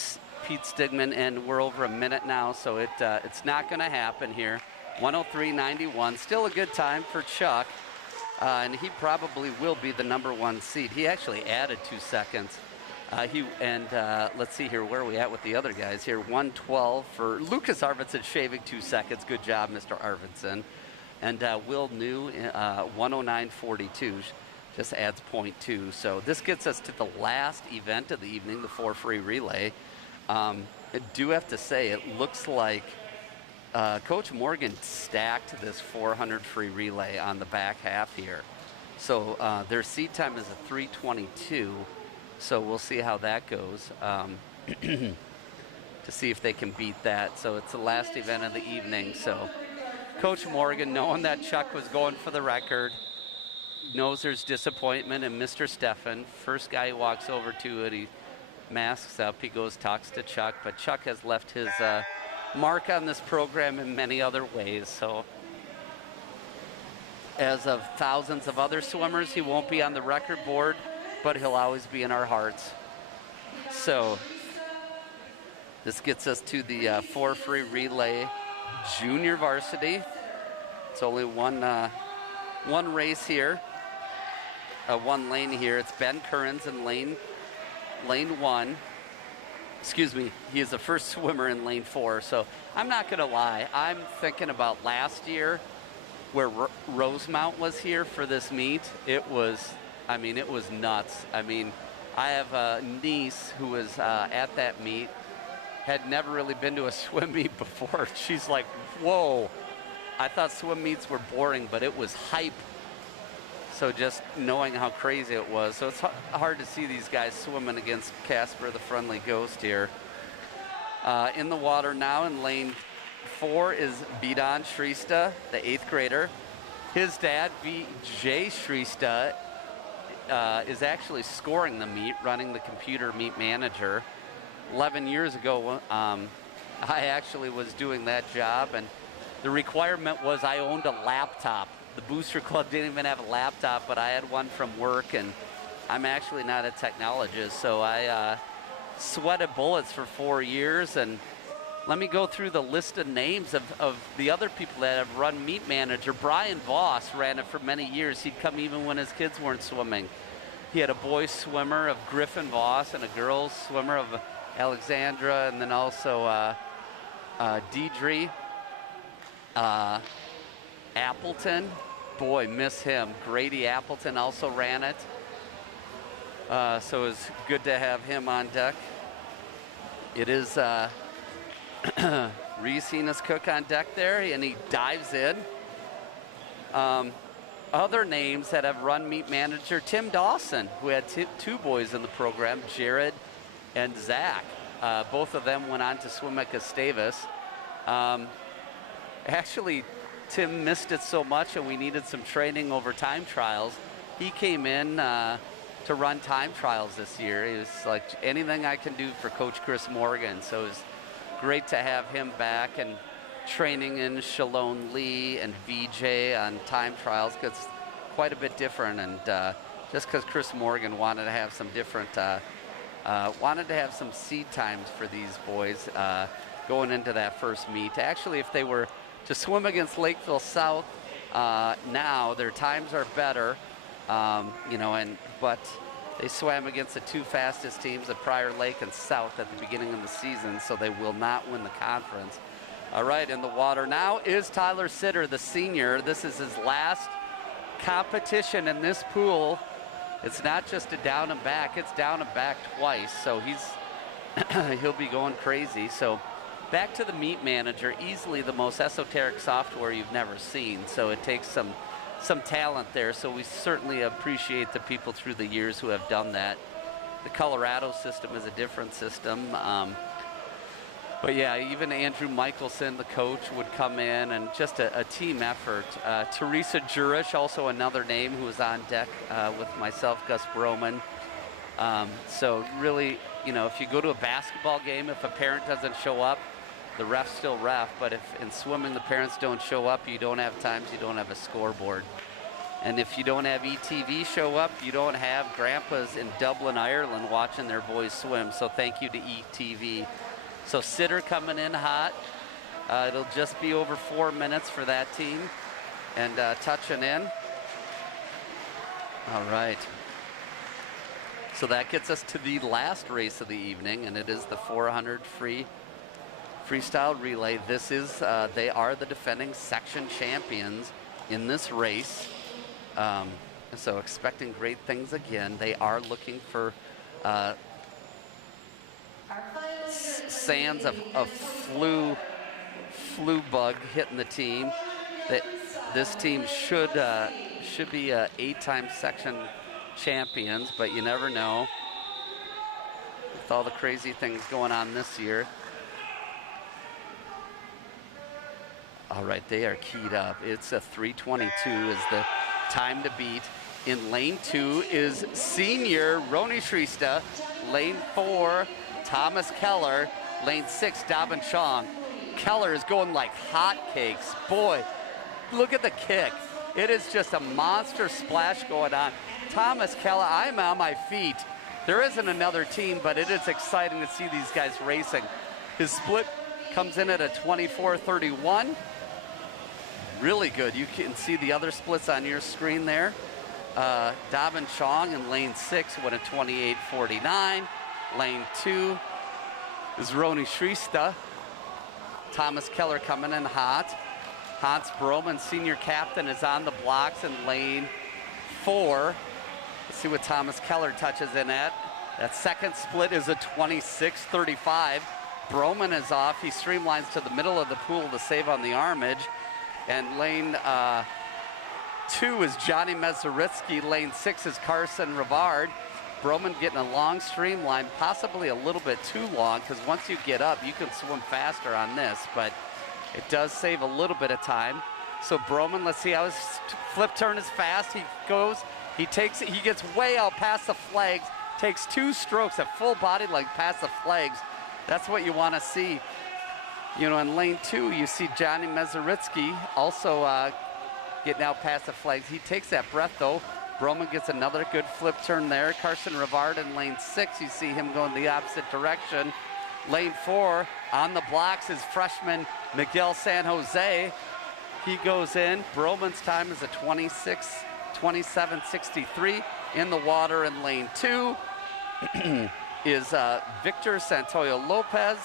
Pete Stigman, and we're over a minute now, so it's not going to happen here. 1:03.91, still a good time for Chuck, and he probably will be the #1 seed. He actually added 2 seconds. Let's see here, where are we at with the other guys here? 1:12 for Lucas Arvidsson, shaving 2 seconds. Good job, Mr. Arvidsson. And Will New, 1:09.42, just adds 0.2. So this gets us to the last event of the evening, the 4 free relay. I do have to say, it looks like Coach Morgan stacked this 400 free relay on the back half here. So their seed time is a 3:22. So we'll see how that goes to see if they can beat that. So it's the last event of the evening. So Coach Morgan, knowing that Chuck was going for the record, knows there's disappointment in Mr. Steffen. First guy he walks over to it, he masks up, he goes, talks to Chuck, but Chuck has left his mark on this program in many other ways. So as of thousands of other swimmers, he won't be on the record board, but he'll always be in our hearts. So this gets us to the 4 free relay junior varsity. It's only one race here, one lane here. It's Ben Currens in lane 1. Excuse me, he is the first swimmer in lane 4. So I'm not gonna lie, I'm thinking about last year where Rosemount was here for this meet. It was nuts. I mean, I have a niece who was at that meet, had never really been to a swim meet before. She's like, whoa, I thought swim meets were boring, but it was hype. So just knowing how crazy it was. So it's hard to see these guys swimming against Casper, the friendly ghost here. In the water now in lane 4 is Bidan Shrista, the 8th grader. His dad, V.J. Shrista, is actually scoring the meet, running the computer meet manager. 11 years ago, I actually was doing that job, and the requirement was I owned a laptop. The Booster Club didn't even have a laptop, but I had one from work, and I'm actually not a technologist, so I sweated bullets for 4 years. And let me go through the list of names of the other people that have run Meet Manager. Brian Voss ran it for many years. He'd come even when his kids weren't swimming. He had a boys swimmer of Griffin Voss and a girls swimmer of Alexandra, and then also Deidre Appleton. Boy, miss him. Grady Appleton also ran it. So it's good to have him on deck. It is Reese Enos Cook on deck there, and he dives in. Other names that have run Meet Manager, Tim Dawson, who had two boys in the program, Jared and Zach. Both of them went on to swim at Gustavus. Actually, Tim missed it so much and we needed some training over time trials. He came in to run time trials this year. He was like, anything I can do for Coach Chris Morgan. So it was great to have him back and training in Shalone Lee and VJ on time trials, because it's quite a bit different. And just because Chris Morgan wanted to have some different, wanted to have some seed times for these boys going into that first meet. Actually, if they were to swim against Lakeville South now, their times are better, you know, but they swam against the two fastest teams at Prior Lake and South at the beginning of the season, so they will not win the conference. All right, in the water now is Tyler Sitter, the senior. This is his last competition in this pool. It's not just a down and back, it's down and back twice, so he'll be going crazy. So back to the Meet Manager, easily the most esoteric software you've never seen, so it takes some talent there, so we certainly appreciate the people through the years who have done that. The Colorado system is a different system. But yeah, even Andrew Michelson, the coach, would come in, and just a team effort. Teresa Jurish, also another name who was on deck with myself, Gus Broman. So really, you know, if you go to a basketball game, if a parent doesn't show up, the ref's still ref. But if in swimming the parents don't show up, you don't have times, you don't have a scoreboard. And if you don't have ETV show up, you don't have grandpas in Dublin, Ireland watching their boys swim. So thank you to ETV. So Sitter coming in hot. It'll just be over 4 minutes for that team. And touching in. All right. So that gets us to the last race of the evening, and it is the 400 freestyle relay. This is, they are the defending section champions in this race. So expecting great things again. They are looking for sands of flu bug hitting the team. This team should be 8-time section champions, but you never know with all the crazy things going on this year. All right, they are keyed up. It's a 3:22 is the time to beat. In lane 2 is senior Roni Shrista. Lane 4, Thomas Keller. Lane 6, Davin Chong. Keller is going like hotcakes. Boy, look at the kick. It is just a monster splash going on. Thomas Keller, I'm on my feet. There isn't another team, but it is exciting to see these guys racing. His split comes in at a 24:31. Really good. You can see the other splits on your screen there. Davin Chong in lane 6 went a 28:49. Lane 2 is Roni Shrista. Thomas Keller coming in hot. Hans Broman, senior captain, is on the blocks in lane 4. Let's see what Thomas Keller touches in at. That second split is a 26:35. Broman is off. He streamlines to the middle of the pool to save on the armage. And lane 2 is Johnny Mezaritsky. Lane 6 is Carson Rivard. Broman getting a long streamline, possibly a little bit too long, because once you get up, you can swim faster on this, but it does save a little bit of time. So Broman, let's see how his flip turn is fast. He goes, he takes it, he gets way out past the flags, takes 2 strokes at full body length past the flags. That's what you want to see. You know, in lane 2, you see Johnny Mezaritsky also getting out past the flags. He takes that breath, though. Broman gets another good flip turn there. Carson Rivard in lane 6. You see him going the opposite direction. Lane 4 on the blocks is freshman Miguel San Jose. He goes in. Broman's time is a 27:63. In the water in lane 2 is Victor Santoyo Lopez.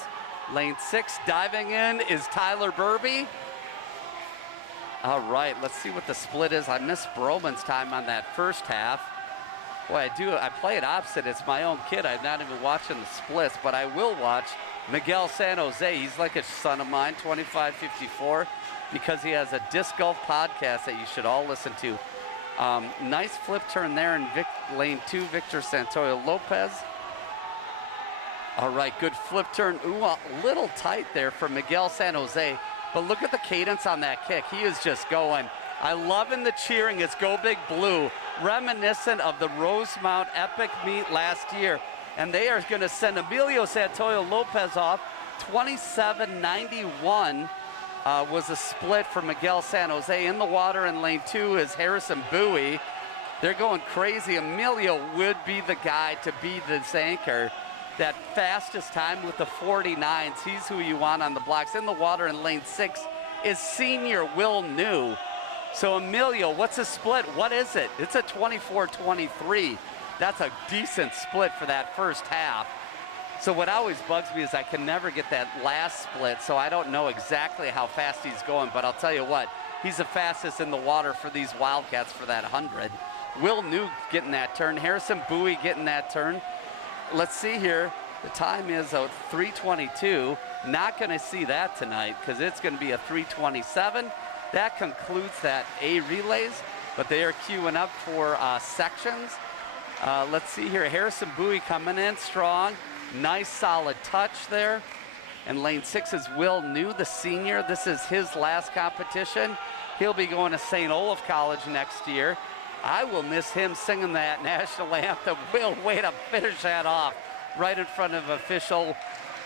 Lane 6 diving in is Tyler Burby. All right, let's see what the split is. I missed Broman's time on that first half. Boy, I play it opposite. It's my own kid. I'm not even watching the splits, but I will watch Miguel San Jose. He's like a son of mine, 25:54, because he has a disc golf podcast that you should all listen to. Nice flip turn there in lane 2, Victor Santoyo Lopez. All right, good flip turn. Ooh, a little tight there for Miguel San Jose, but look at the cadence on that kick. He is just going. I love in the cheering. It's Go Big Blue, reminiscent of the Rosemount Epic meet last year. And they are going to send Emilio Santoyo Lopez off. 27:91 was a split for Miguel San Jose. In the water in lane 2 is Harrison Bowie. They're going crazy. Emilio would be the guy to be this anchor. That fastest time with the 49s. He's who you want on the blocks. In the water in lane 6 is senior Will New. So Emilio, what's a split? What is it? It's a 24:23. That's a decent split for that first half. So what always bugs me is I can never get that last split, so I don't know exactly how fast he's going, but I'll tell you what, he's the fastest in the water for these Wildcats for that 100. Will New getting that turn. Harrison Bowie getting that turn. Let's see here. The time is 3:22. Not going to see that tonight because it's going to be a 3:27. That concludes that A relays, but they are queuing up for sections. Let's see here. Harrison Bowie coming in strong. Nice solid touch there. And lane 6 is Will New, the senior. This is his last competition. He'll be going to St. Olaf College next year. I will miss him singing that national anthem. Will, way to finish that off right in front of official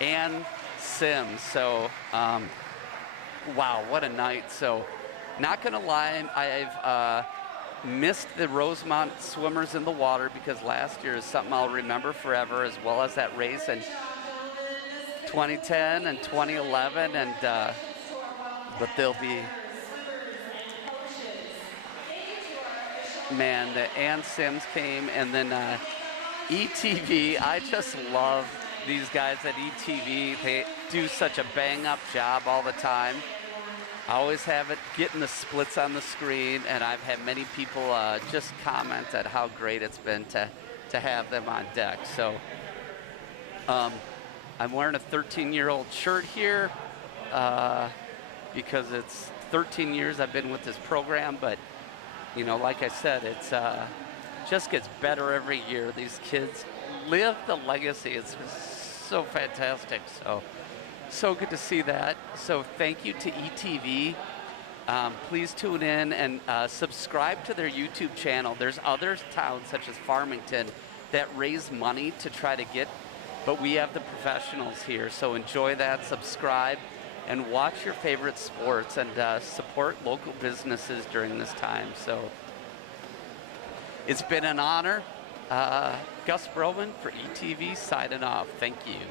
Ann Sims. So, wow, what a night. So, not going to lie, I've missed the Rosemount swimmers in the water because last year is something I'll remember forever, as well as that race in 2010 and 2011. And but they'll be, man, the Ann Sims came, and then ETV. I just love these guys at ETV. They do such a bang-up job all the time. I always have it getting the splits on the screen, and I've had many people just comment at how great it's been to have them on deck. So I'm wearing a 13-year-old shirt here because it's 13 years I've been with this program, but you know, like I said, it's just gets better every year. These kids live the legacy. It's so fantastic. So good to see that. So thank you to ETV. Please tune in and subscribe to their YouTube channel. There's other towns such as Farmington that raise money to try to get, but we have the professionals here. So enjoy that, subscribe, and watch your favorite sports and support local businesses during this time. So it's been an honor. Gus Broman for ETV signing off. Thank you.